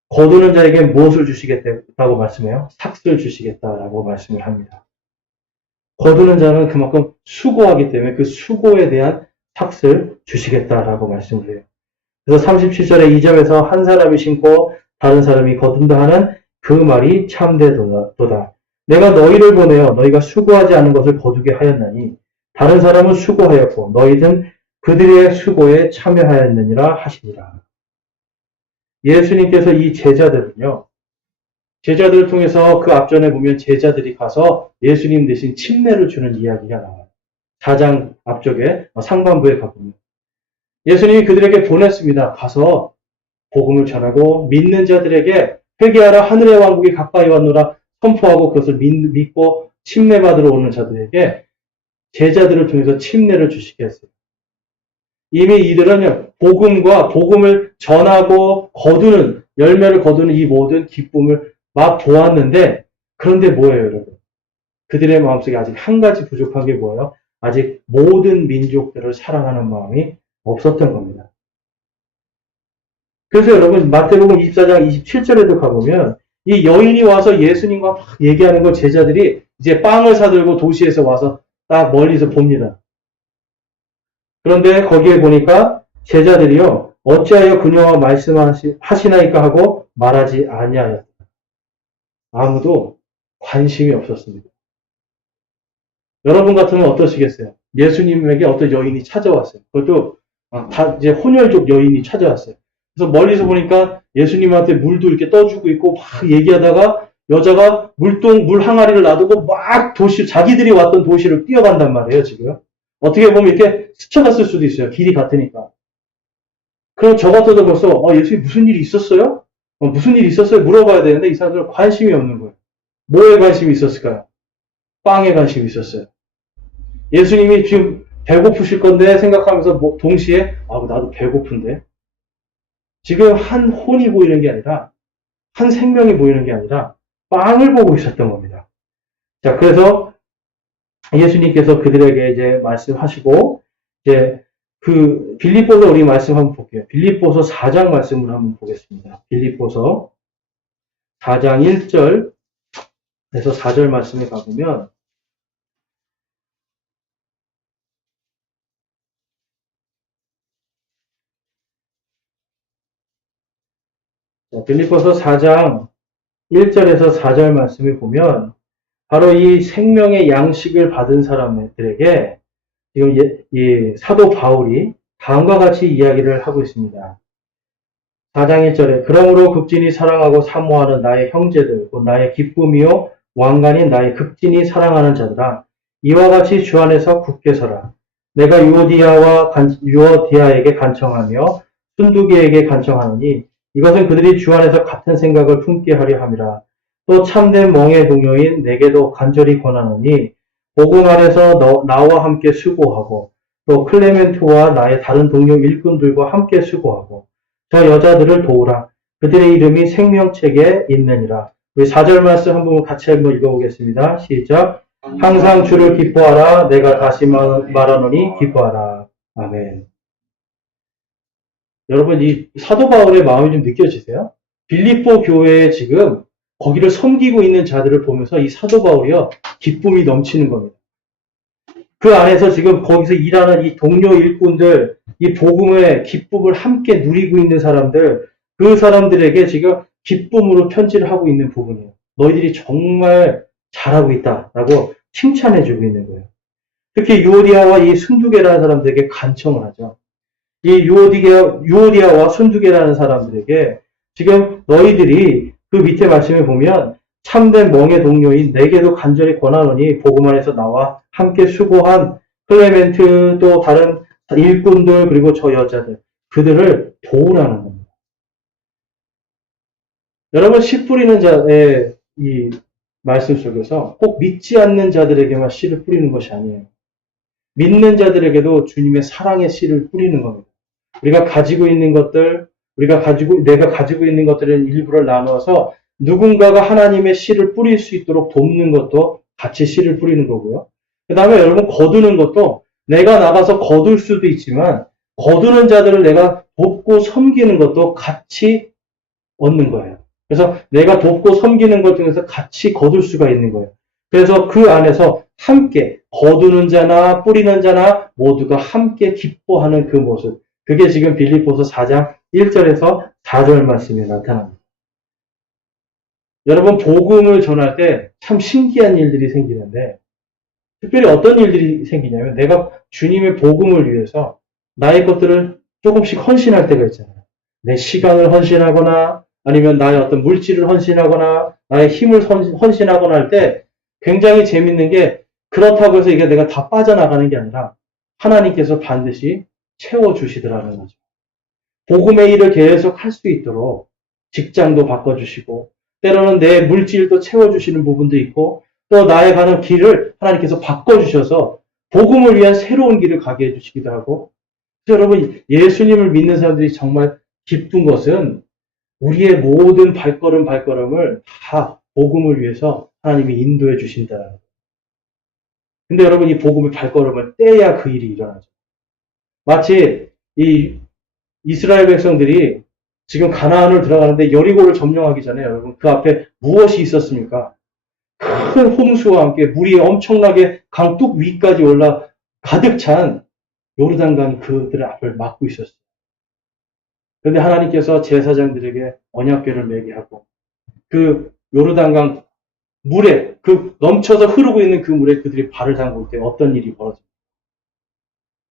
거두는 자에게 무엇을 주시겠다고 말씀해요? 삭슬 주시겠다라고 말씀을 합니다. 거두는 자는 그만큼 수고하기 때문에 그 수고에 대한 삭슬 주시겠다라고 말씀을 해요. 그래서 37절에 이 점에서 한 사람이 심고 다른 사람이 거둔다 하는 그 말이 참되도다. 내가 너희를 보내어 너희가 수고하지 않은 것을 거두게 하였나니 다른 사람은 수고하였고 너희는 그들의 수고에 참여하였느니라 하시니라. 예수님께서 이 제자들은요. 제자들을 통해서 그 앞전에 보면 제자들이 가서 예수님 대신 침례를 주는 이야기가 나와요. 4장 앞쪽에 상반부에 가보면 예수님이 그들에게 보냈습니다. 가서 복음을 전하고 믿는 자들에게 회개하라 하늘의 왕국이 가까이 왔노라 선포하고 그것을 믿고 침례 받으러 오는 자들에게 제자들을 통해서 침례를 주시게 했어요. 이미 이들은 복음과 복음을 전하고 거두는 열매를 거두는 이 모든 기쁨을 맛보았는데 그런데 뭐예요 여러분? 그들의 마음속에 아직 한 가지 부족한 게 뭐예요? 아직 모든 민족들을 사랑하는 마음이 없었던 겁니다. 그래서 여러분 마태복음 24장 27절에도 가보면 이 여인이 와서 예수님과 막 얘기하는 걸 제자들이 이제 빵을 사들고 도시에서 와서 딱 멀리서 봅니다. 그런데 거기에 보니까 제자들이요 어찌하여 그녀와 말씀하시나이까 하고 말하지 아니하였다. 아무도 관심이 없었습니다. 여러분 같으면 어떠시겠어요? 예수님에게 어떤 여인이 찾아왔어요. 그것도 다 이제 혼혈족 여인이 찾아왔어요. 그래서 멀리서 보니까 예수님한테 물도 이렇게 떠주고 있고 막 얘기하다가 여자가 물 항아리를 놔두고 막 자기들이 왔던 도시를 뛰어간단 말이에요, 지금. 어떻게 보면 이렇게 스쳐갔을 수도 있어요. 길이 같으니까. 그럼 저 같아도 벌써 예수님 무슨 일이 있었어요? 무슨 일이 있었어요? 물어봐야 되는데 이 사람들은 관심이 없는 거예요. 뭐에 관심이 있었을까요? 빵에 관심이 있었어요. 예수님이 지금 배고프실 건데 생각하면서 동시에 나도 배고픈데 지금 한 혼이 보이는 게 아니라 한 생명이 보이는 게 아니라 빵을 보고 있었던 겁니다. 자, 그래서 예수님께서 그들에게 이제 말씀하시고 이제 그 빌립보서 우리 말씀 한번 볼게요. 빌립보서 4장 말씀을 한번 보겠습니다. 빌립보서 4장 1절에서 4절 말씀에 가보면 빌립보서 4장 1절에서 4절 말씀을 보면 바로 이 생명의 양식을 받은 사람들에게 지금 이 사도 바울이 다음과 같이 이야기를 하고 있습니다. 4장 1절에 그러므로 극진히 사랑하고 사모하는 나의 형제들 곧 나의 기쁨이요 왕관인 나의 극진히 사랑하는 자들아 이와 같이 주 안에서 굳게 서라. 내가 유오디아에게 간청하며 순두개에게 간청하노니 이것은 그들이 주 안에서 같은 생각을 품게 하려 함이라. 또 참된 멍의 동료인 내게도 간절히 권하노니 복음 안에서 나와 함께 수고하고 또 클레멘트와 나의 다른 동료 일꾼들과 함께 수고하고 저 여자들을 도우라. 그들의 이름이 생명책에 있느니라. 우리 4절 말씀 한번 같이 한번 읽어보겠습니다. 시작. 항상 주를 기뻐하라. 내가 다시 말하노니 기뻐하라. 아멘. 여러분 이 사도 바울의 마음이 좀 느껴지세요? 빌립보 교회에 지금 거기를 섬기고 있는 자들을 보면서 이 사도 바울이요 기쁨이 넘치는 겁니다. 그 안에서 지금 거기서 일하는 이 동료 일꾼들, 이 복음의 기쁨을 함께 누리고 있는 사람들, 그 사람들에게 지금 기쁨으로 편지를 하고 있는 부분이에요. 너희들이 정말 잘하고 있다라고 칭찬해주고 있는 거예요. 특히 유오디아와 이 순두개라는 사람들에게 간청을 하죠. 이 유오디아와 순두개라는 사람들에게 지금 너희들이 그 밑에 말씀에 보면 참된 멍의 동료인 내게도 간절히 권하노니 복음 안에서 나와 함께 수고한 클레멘트 또 다른 일꾼들 그리고 저 여자들 그들을 도우라는 겁니다. 여러분 씨 뿌리는 자의 이 말씀 속에서 꼭 믿지 않는 자들에게만 씨를 뿌리는 것이 아니에요. 믿는 자들에게도 주님의 사랑의 씨를 뿌리는 겁니다. 우리가 가지고 있는 것들, 내가 가지고 있는 것들을 일부를 나누어서 누군가가 하나님의 씨를 뿌릴 수 있도록 돕는 것도 같이 씨를 뿌리는 거고요. 그 다음에 여러분 거두는 것도 내가 나가서 거둘 수도 있지만 거두는 자들을 내가 돕고 섬기는 것도 같이 얻는 거예요. 그래서 내가 돕고 섬기는 것 중에서 같이 거둘 수가 있는 거예요. 그래서 그 안에서 함께 거두는 자나 뿌리는 자나 모두가 함께 기뻐하는 그 모습. 그게 지금 빌립보서 4장 1절에서 4절 말씀에 나타납니다. 여러분 복음을 전할 때 참 신기한 일들이 생기는데 특별히 어떤 일들이 생기냐면 내가 주님의 복음을 위해서 나의 것들을 조금씩 헌신할 때가 있잖아요. 내 시간을 헌신하거나 아니면 나의 어떤 물질을 헌신하거나 나의 힘을 헌신하거나 할 때 굉장히 재밌는 게 그렇다고 해서 이게 내가 다 빠져나가는 게 아니라 하나님께서 반드시 채워주시더라는 거죠. 복음의 일을 계속 할 수 있도록 직장도 바꿔주시고 때로는 내 물질도 채워주시는 부분도 있고 또 나의 가는 길을 하나님께서 바꿔주셔서 복음을 위한 새로운 길을 가게 해주시기도 하고 여러분 예수님을 믿는 사람들이 정말 기쁜 것은 우리의 모든 발걸음을 다 복음을 위해서 하나님이 인도해 주신다는 거예요. 근데 여러분 이 복음의 발걸음을 떼야 그 일이 일어나죠. 마치 이 이스라엘 백성들이 지금 가나안을 들어가는데 여리고를 점령하기 전에 여러분 그 앞에 무엇이 있었습니까? 큰 홍수와 함께 물이 엄청나게 강둑 위까지 올라 가득 찬 요르단강이 그들의 앞을 막고 있었어요. 그런데 하나님께서 제사장들에게 언약궤를 매게 하고 그 요르단강 물에 그 넘쳐서 흐르고 있는 그 물에 그들이 발을 담글 때 어떤 일이 벌어집니까?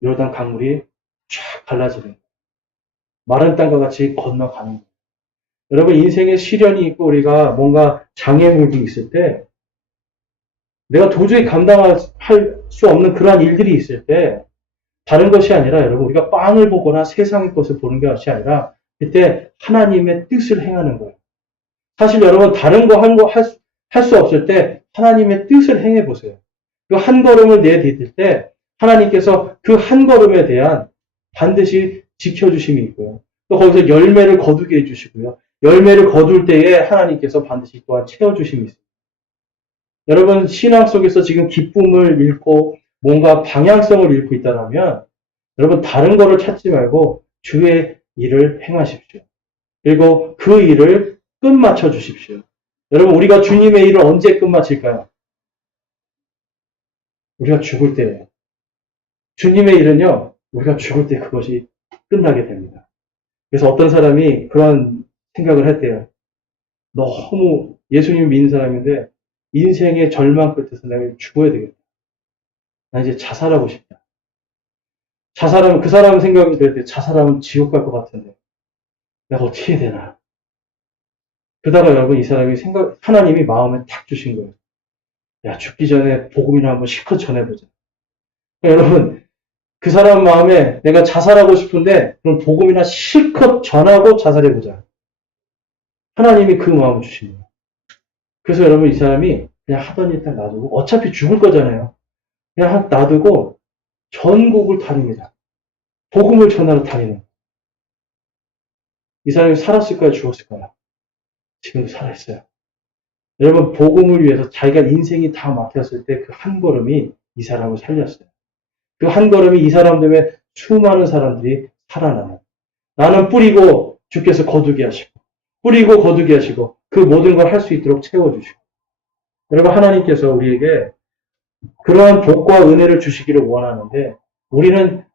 요르단 강물이 쫙 갈라지는 거예요. 마른 땅과 같이 건너가는 거예요. 여러분 인생에 시련이 있고 우리가 뭔가 장애물이 있을 때 내가 도저히 감당할 수 없는 그러한 일들이 있을 때 다른 것이 아니라 여러분 우리가 빵을 보거나 세상의 것을 보는 것이 아니라 그때 하나님의 뜻을 행하는 거예요. 사실 여러분 다른 거 한 거 할 수 없을 때 하나님의 뜻을 행해 보세요. 그 한 걸음을 내디딜 때 하나님께서 그 한 걸음에 대한 반드시 지켜주심이 있고요. 또 거기서 열매를 거두게 해주시고요. 열매를 거둘 때에 하나님께서 반드시 또한 채워주심이 있습니다. 여러분 신앙 속에서 지금 기쁨을 잃고 뭔가 방향성을 잃고 있다면 여러분 다른 거를 찾지 말고 주의 일을 행하십시오. 그리고 그 일을 끝마쳐 주십시오. 여러분 우리가 주님의 일을 언제 끝마칠까요? 우리가 죽을 때예요. 주님의 일은요. 우리가 죽을 때 그것이 끝나게 됩니다. 그래서 어떤 사람이 그런 생각을 했대요. 너무 예수님을 믿는 사람인데 인생의 절망 끝에서 내가 죽어야 되겠다. 나 이제 자살하고 싶다. 자살하면 그 사람 생각이 그랬대요. 자살하면 지옥 갈 것 같은데 내가 어떻게 해야 되나. 그러다가 여러분 이 사람이 하나님이 마음에 탁 주신 거예요. 야 죽기 전에 복음이나 한번 실컷 전해보자. 여러분 그 사람 마음에 내가 자살하고 싶은데 그럼 복음이나 실컷 전하고 자살해보자. 하나님이 그 마음을 주신 거예요. 그래서 여러분 이 사람이 그냥 하던 일 딱 놔두고 어차피 죽을 거잖아요. 그냥 놔두고 전국을 다닙니다. 복음을 전하러 다니는. 이 사람이 살았을까요? 죽었을까요? 지금도 살아있어요. 여러분 복음을 위해서 자기가 인생이 다 막혔을 때 그 한 걸음이 이 사람을 살렸어요. 그 한 걸음이 이 사람 때문에 수많은 사람들이 살아나는. 나는 뿌리고 주께서 거두게 하시고 뿌리고 거두게 하시고 그 모든 걸 할 수 있도록 채워주시고 여러분 하나님께서 우리에게 그러한 복과 은혜를 주시기를 원하는데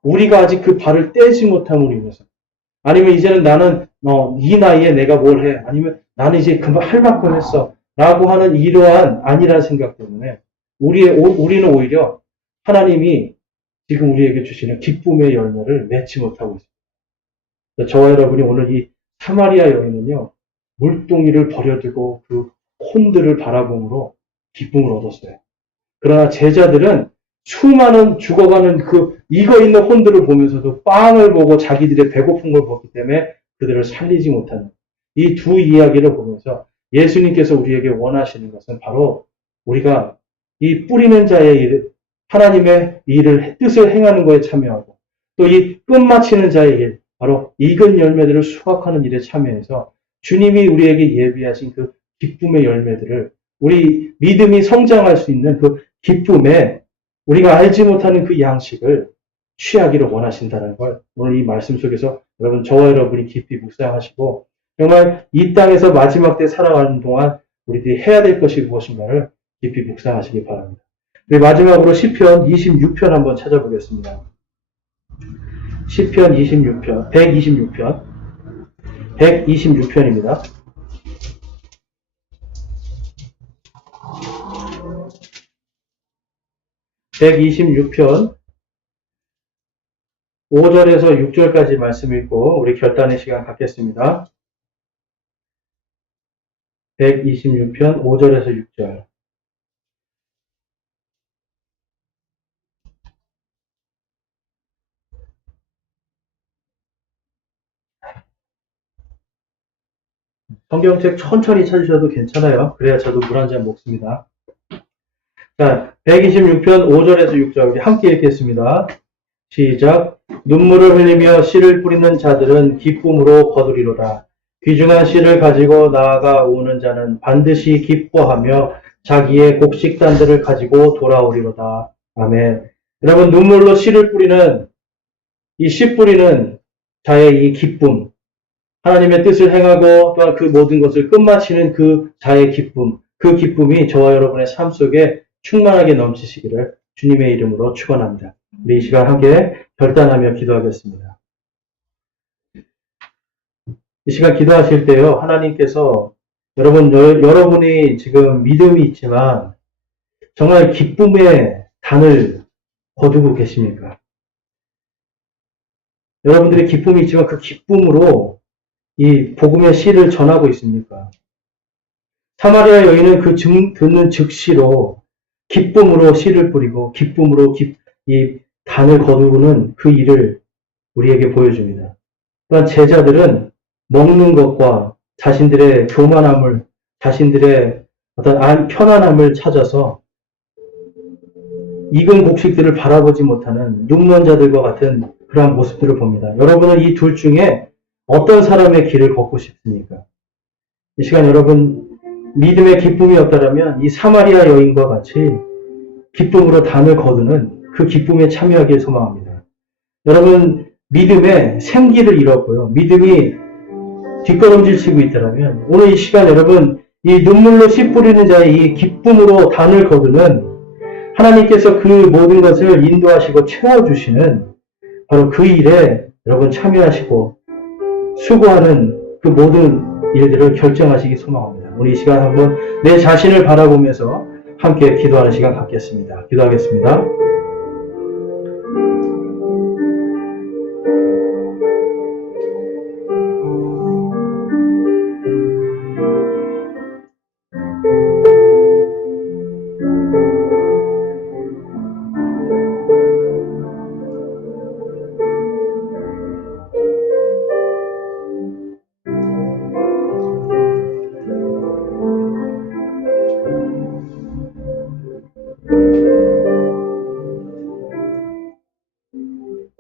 우리가 아직 그 발을 떼지 못함으로 인해서 아니면 이제는 나는 이 나이에 내가 뭘 해 아니면 나는 이제 그만 할 만큼 했어 라고 하는 이러한 아니라는 생각 때문에 우리는 오히려 하나님이 지금 우리에게 주시는 기쁨의 열매를 맺지 못하고 있습니다. 저와 여러분이 오늘 이 사마리아 여인은요 물동이를 버려두고 그 혼들을 바라봄으로 기쁨을 얻었어요. 그러나 제자들은 수많은 죽어가는 그 익어있는 혼들을 보면서도 빵을 보고 자기들의 배고픈 걸 봤기 때문에 그들을 살리지 못하는 이 두 이야기를 보면서 예수님께서 우리에게 원하시는 것은 바로 우리가 이 뿌리는 자의 일, 하나님의 일을 뜻을 행하는 것에 참여하고 또 이 끝마치는 자의 일, 바로 익은 열매들을 수확하는 일에 참여해서 주님이 우리에게 예비하신 그 기쁨의 열매들을 우리 믿음이 성장할 수 있는 그 기쁨에 우리가 알지 못하는 그 양식을 취하기를 원하신다는 걸 오늘 이 말씀 속에서 여러분 저와 여러분이 깊이 묵상하시고 정말 이 땅에서 마지막 때 살아가는 동안 우리들이 해야 될 것이 무엇인가를 깊이 묵상하시기 바랍니다. 우리 마지막으로 시편 26편 한번 찾아보겠습니다. 시편 26편, 126편입니다. (126편) 5절에서 6절까지 말씀 읽고 우리 결단의 시간 갖겠습니다. 126편 5절에서 6절. 성경책 천천히 찾으셔도 괜찮아요. 그래야 저도 물 한 잔 먹습니다. 자, 126편 5절에서 6절 우리 함께 읽겠습니다. 시작. 눈물을 흘리며 씨를 뿌리는 자들은 기쁨으로 거두리로다. 귀중한 씨를 가지고 나아가 오는 자는 반드시 기뻐하며 자기의 곡식단들을 가지고 돌아오리로다. 아멘. 여러분 눈물로 씨를 뿌리는 이 씨 뿌리는 자의 이 기쁨, 하나님의 뜻을 행하고 또한 그 모든 것을 끝마치는 그 자의 기쁨, 그 기쁨이 저와 여러분의 삶 속에 충만하게 넘치시기를 주님의 이름으로 축원합니다. 우리 이 시간 함께 결단하며 기도하겠습니다. 이 시간 기도하실 때요, 하나님께서 여러분이 지금 믿음이 있지만 정말 기쁨의 단을 거두고 계십니까? 여러분들의 기쁨이 있지만 그 기쁨으로 이 복음의 씨를 전하고 있습니까? 사마리아 여인은 듣는 즉시로 기쁨으로 씨를 뿌리고 기쁨으로 이 단을 거두는 그 일을 우리에게 보여줍니다. 또한 제자들은 먹는 것과 자신들의 교만함을, 자신들의 어떤 편안함을 찾아서 익은 곡식들을 바라보지 못하는 눈먼 자들과 같은 그러한 모습들을 봅니다. 여러분은 이 둘 중에 어떤 사람의 길을 걷고 싶습니까? 이 시간 여러분, 믿음의 기쁨이 없다라면 이 사마리아 여인과 같이 기쁨으로 단을 거두는 그 기쁨에 참여하길 소망합니다. 여러분, 믿음의 생기를 잃었고요. 믿음이 뒷걸음질 치고 있다면 오늘 이 시간 여러분, 이 눈물로 씨 뿌리는 자의 이 기쁨으로 단을 거두는 하나님께서 그 모든 것을 인도하시고 채워주시는 바로 그 일에 여러분 참여하시고 수고하는 그 모든 일들을 결정하시기 소망합니다. 우리 이 시간 한번 내 자신을 바라보면서 함께 기도하는 시간 갖겠습니다. 기도하겠습니다.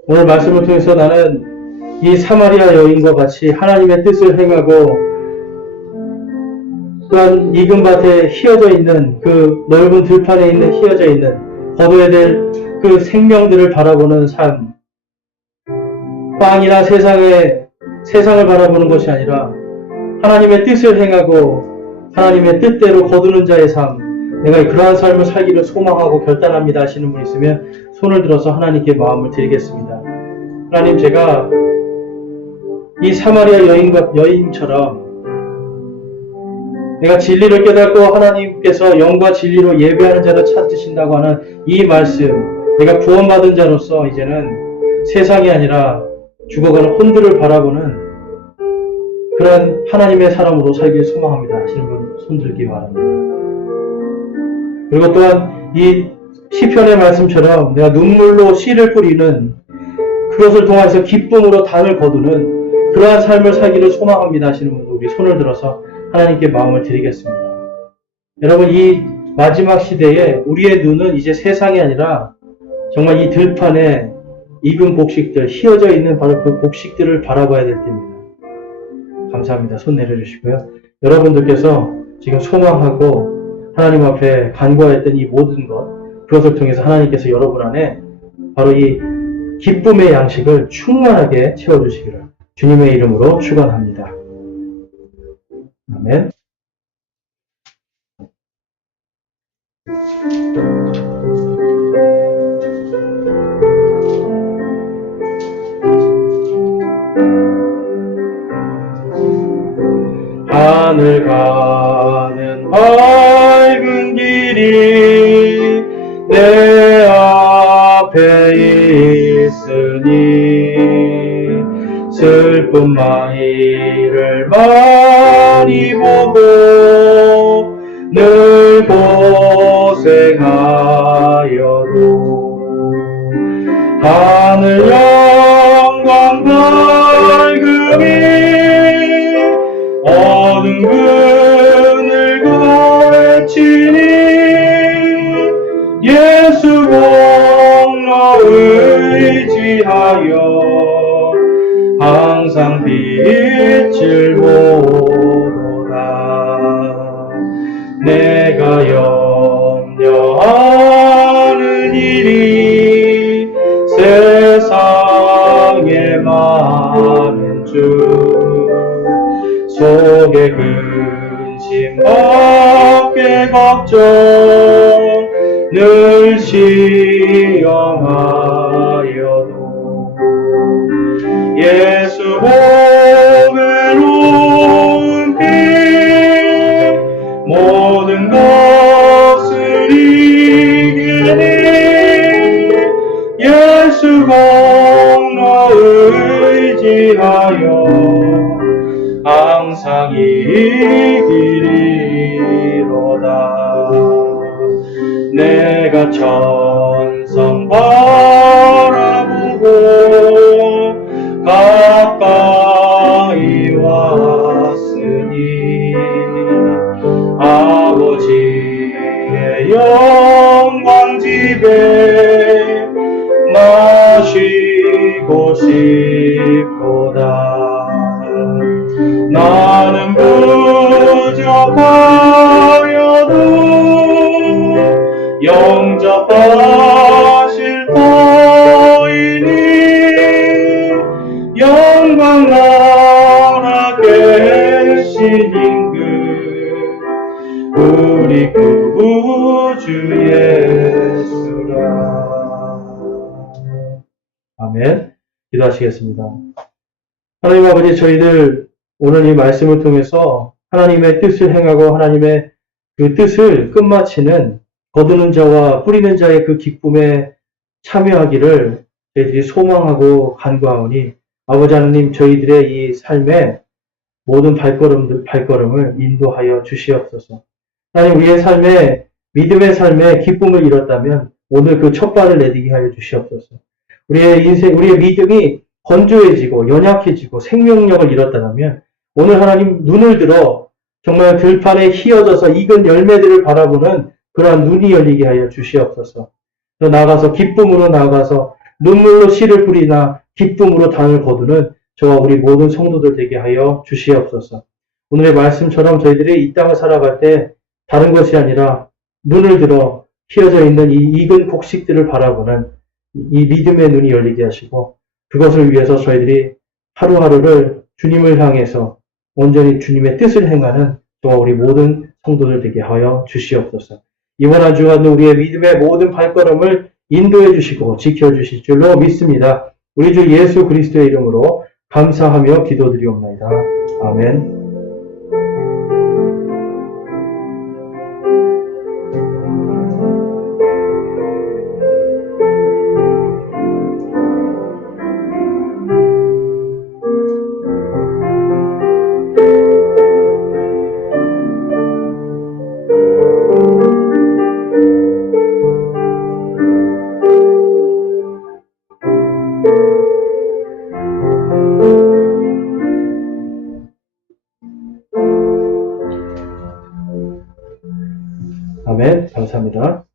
오늘 말씀을 통해서 나는 이 사마리아 여인과 같이 하나님의 뜻을 행하고 또한 익은 밭에 휘어져 있는 그 넓은 들판에 있는 휘어져 있는 거둬야 될 그 생명들을 바라보는 삶, 빵이나 세상을 바라보는 것이 아니라 하나님의 뜻을 행하고 하나님의 뜻대로 거두는 자의 삶, 내가 그러한 삶을 살기를 소망하고 결단합니다 하시는 분 있으면 손을 들어서 하나님께 마음을 드리겠습니다. 하나님, 제가 이 사마리아 여인처럼 내가 진리를 깨닫고 하나님께서 영과 진리로 예배하는 자를 찾으신다고 하는 이 말씀, 내가 구원받은 자로서 이제는 세상이 아니라 죽어가는 혼들을 바라보는 그런 하나님의 사람으로 살기를 소망합니다 하시는 분 손들기 바랍니다. 그리고 또한 이 시편의 말씀처럼 내가 눈물로 씨를 뿌리는 그것을 통해서 기쁨으로 단을 거두는 그러한 삶을 살기를 소망합니다 하시는 분들 우리 손을 들어서 하나님께 마음을 드리겠습니다. 여러분, 이 마지막 시대에 우리의 눈은 이제 세상이 아니라 정말 이 들판에 익은 곡식들, 휘어져 있는 바로 그 곡식들을 바라봐야 될 때입니다. 감사합니다. 손 내려주시고요. 여러분들께서 지금 소망하고 하나님 앞에 간구하였던 이 모든 것, 그것을 통해서 하나님께서 여러분 안에 바로 이 기쁨의 양식을 충만하게 채워주시기를 주님의 이름으로 축원합니다. 아멘. 하늘 가는 밝은 길이 내 앞에 있으니 슬픈 마이를 많이 보고 늘 고생하여도 하늘 영광 밝음이 어두운 그늘 거치니 예수 공로 의지하여 항상 빛을 보도다. 내가 염려하는 일이 세상에 많은 줄 속에 근심 밖에 걱정 늘 시험하여도 예수 보배로운 피 모든 것을 이기니 예수 공로 의지하여 항상 이기리로다. 내가 천성 영광 집에 마시고 싶도다. 나는 부족하여도 영접하실 터이니 영광 나라 계신 우리 구주 예수라. 아멘. 기도하시겠습니다. 하나님 아버지, 저희들 오늘 이 말씀을 통해서 하나님의 뜻을 행하고 하나님의 그 뜻을 끝마치는 거두는 자와 뿌리는 자의 그 기쁨에 참여하기를 저희들이 소망하고 간구하오니, 아버지 하나님, 저희들의 이 삶의 모든 발걸음을 인도하여 주시옵소서. 하나님, 우리의 삶에, 믿음의 삶에 기쁨을 잃었다면 오늘 그 첫 발을 내디게 하여 주시옵소서. 우리의 인생, 우리의 믿음이 건조해지고 연약해지고 생명력을 잃었다면 오늘 하나님 눈을 들어 정말 들판에 휘어져서 익은 열매들을 바라보는 그러한 눈이 열리게 하여 주시옵소서. 더 나아가서 기쁨으로 나아가서 눈물로 씨를 뿌리나 기쁨으로 당을 거두는 저와 우리 모든 성도들 되게 하여 주시옵소서. 오늘의 말씀처럼 저희들이 이 땅을 살아갈 때 다른 것이 아니라 눈을 들어 휘어져 있는 이 익은 곡식들을 바라보는 이 믿음의 눈이 열리게 하시고, 그것을 위해서 저희들이 하루하루를 주님을 향해서 온전히 주님의 뜻을 행하는 저와 우리 모든 성도들 되게 하여 주시옵소서. 이번 한 주간도 우리의 믿음의 모든 발걸음을 인도해 주시고 지켜주실 줄로 믿습니다. 우리 주 예수 그리스도의 이름으로 감사하며 기도드리옵나이다. 아멘. 아멘. 감사합니다.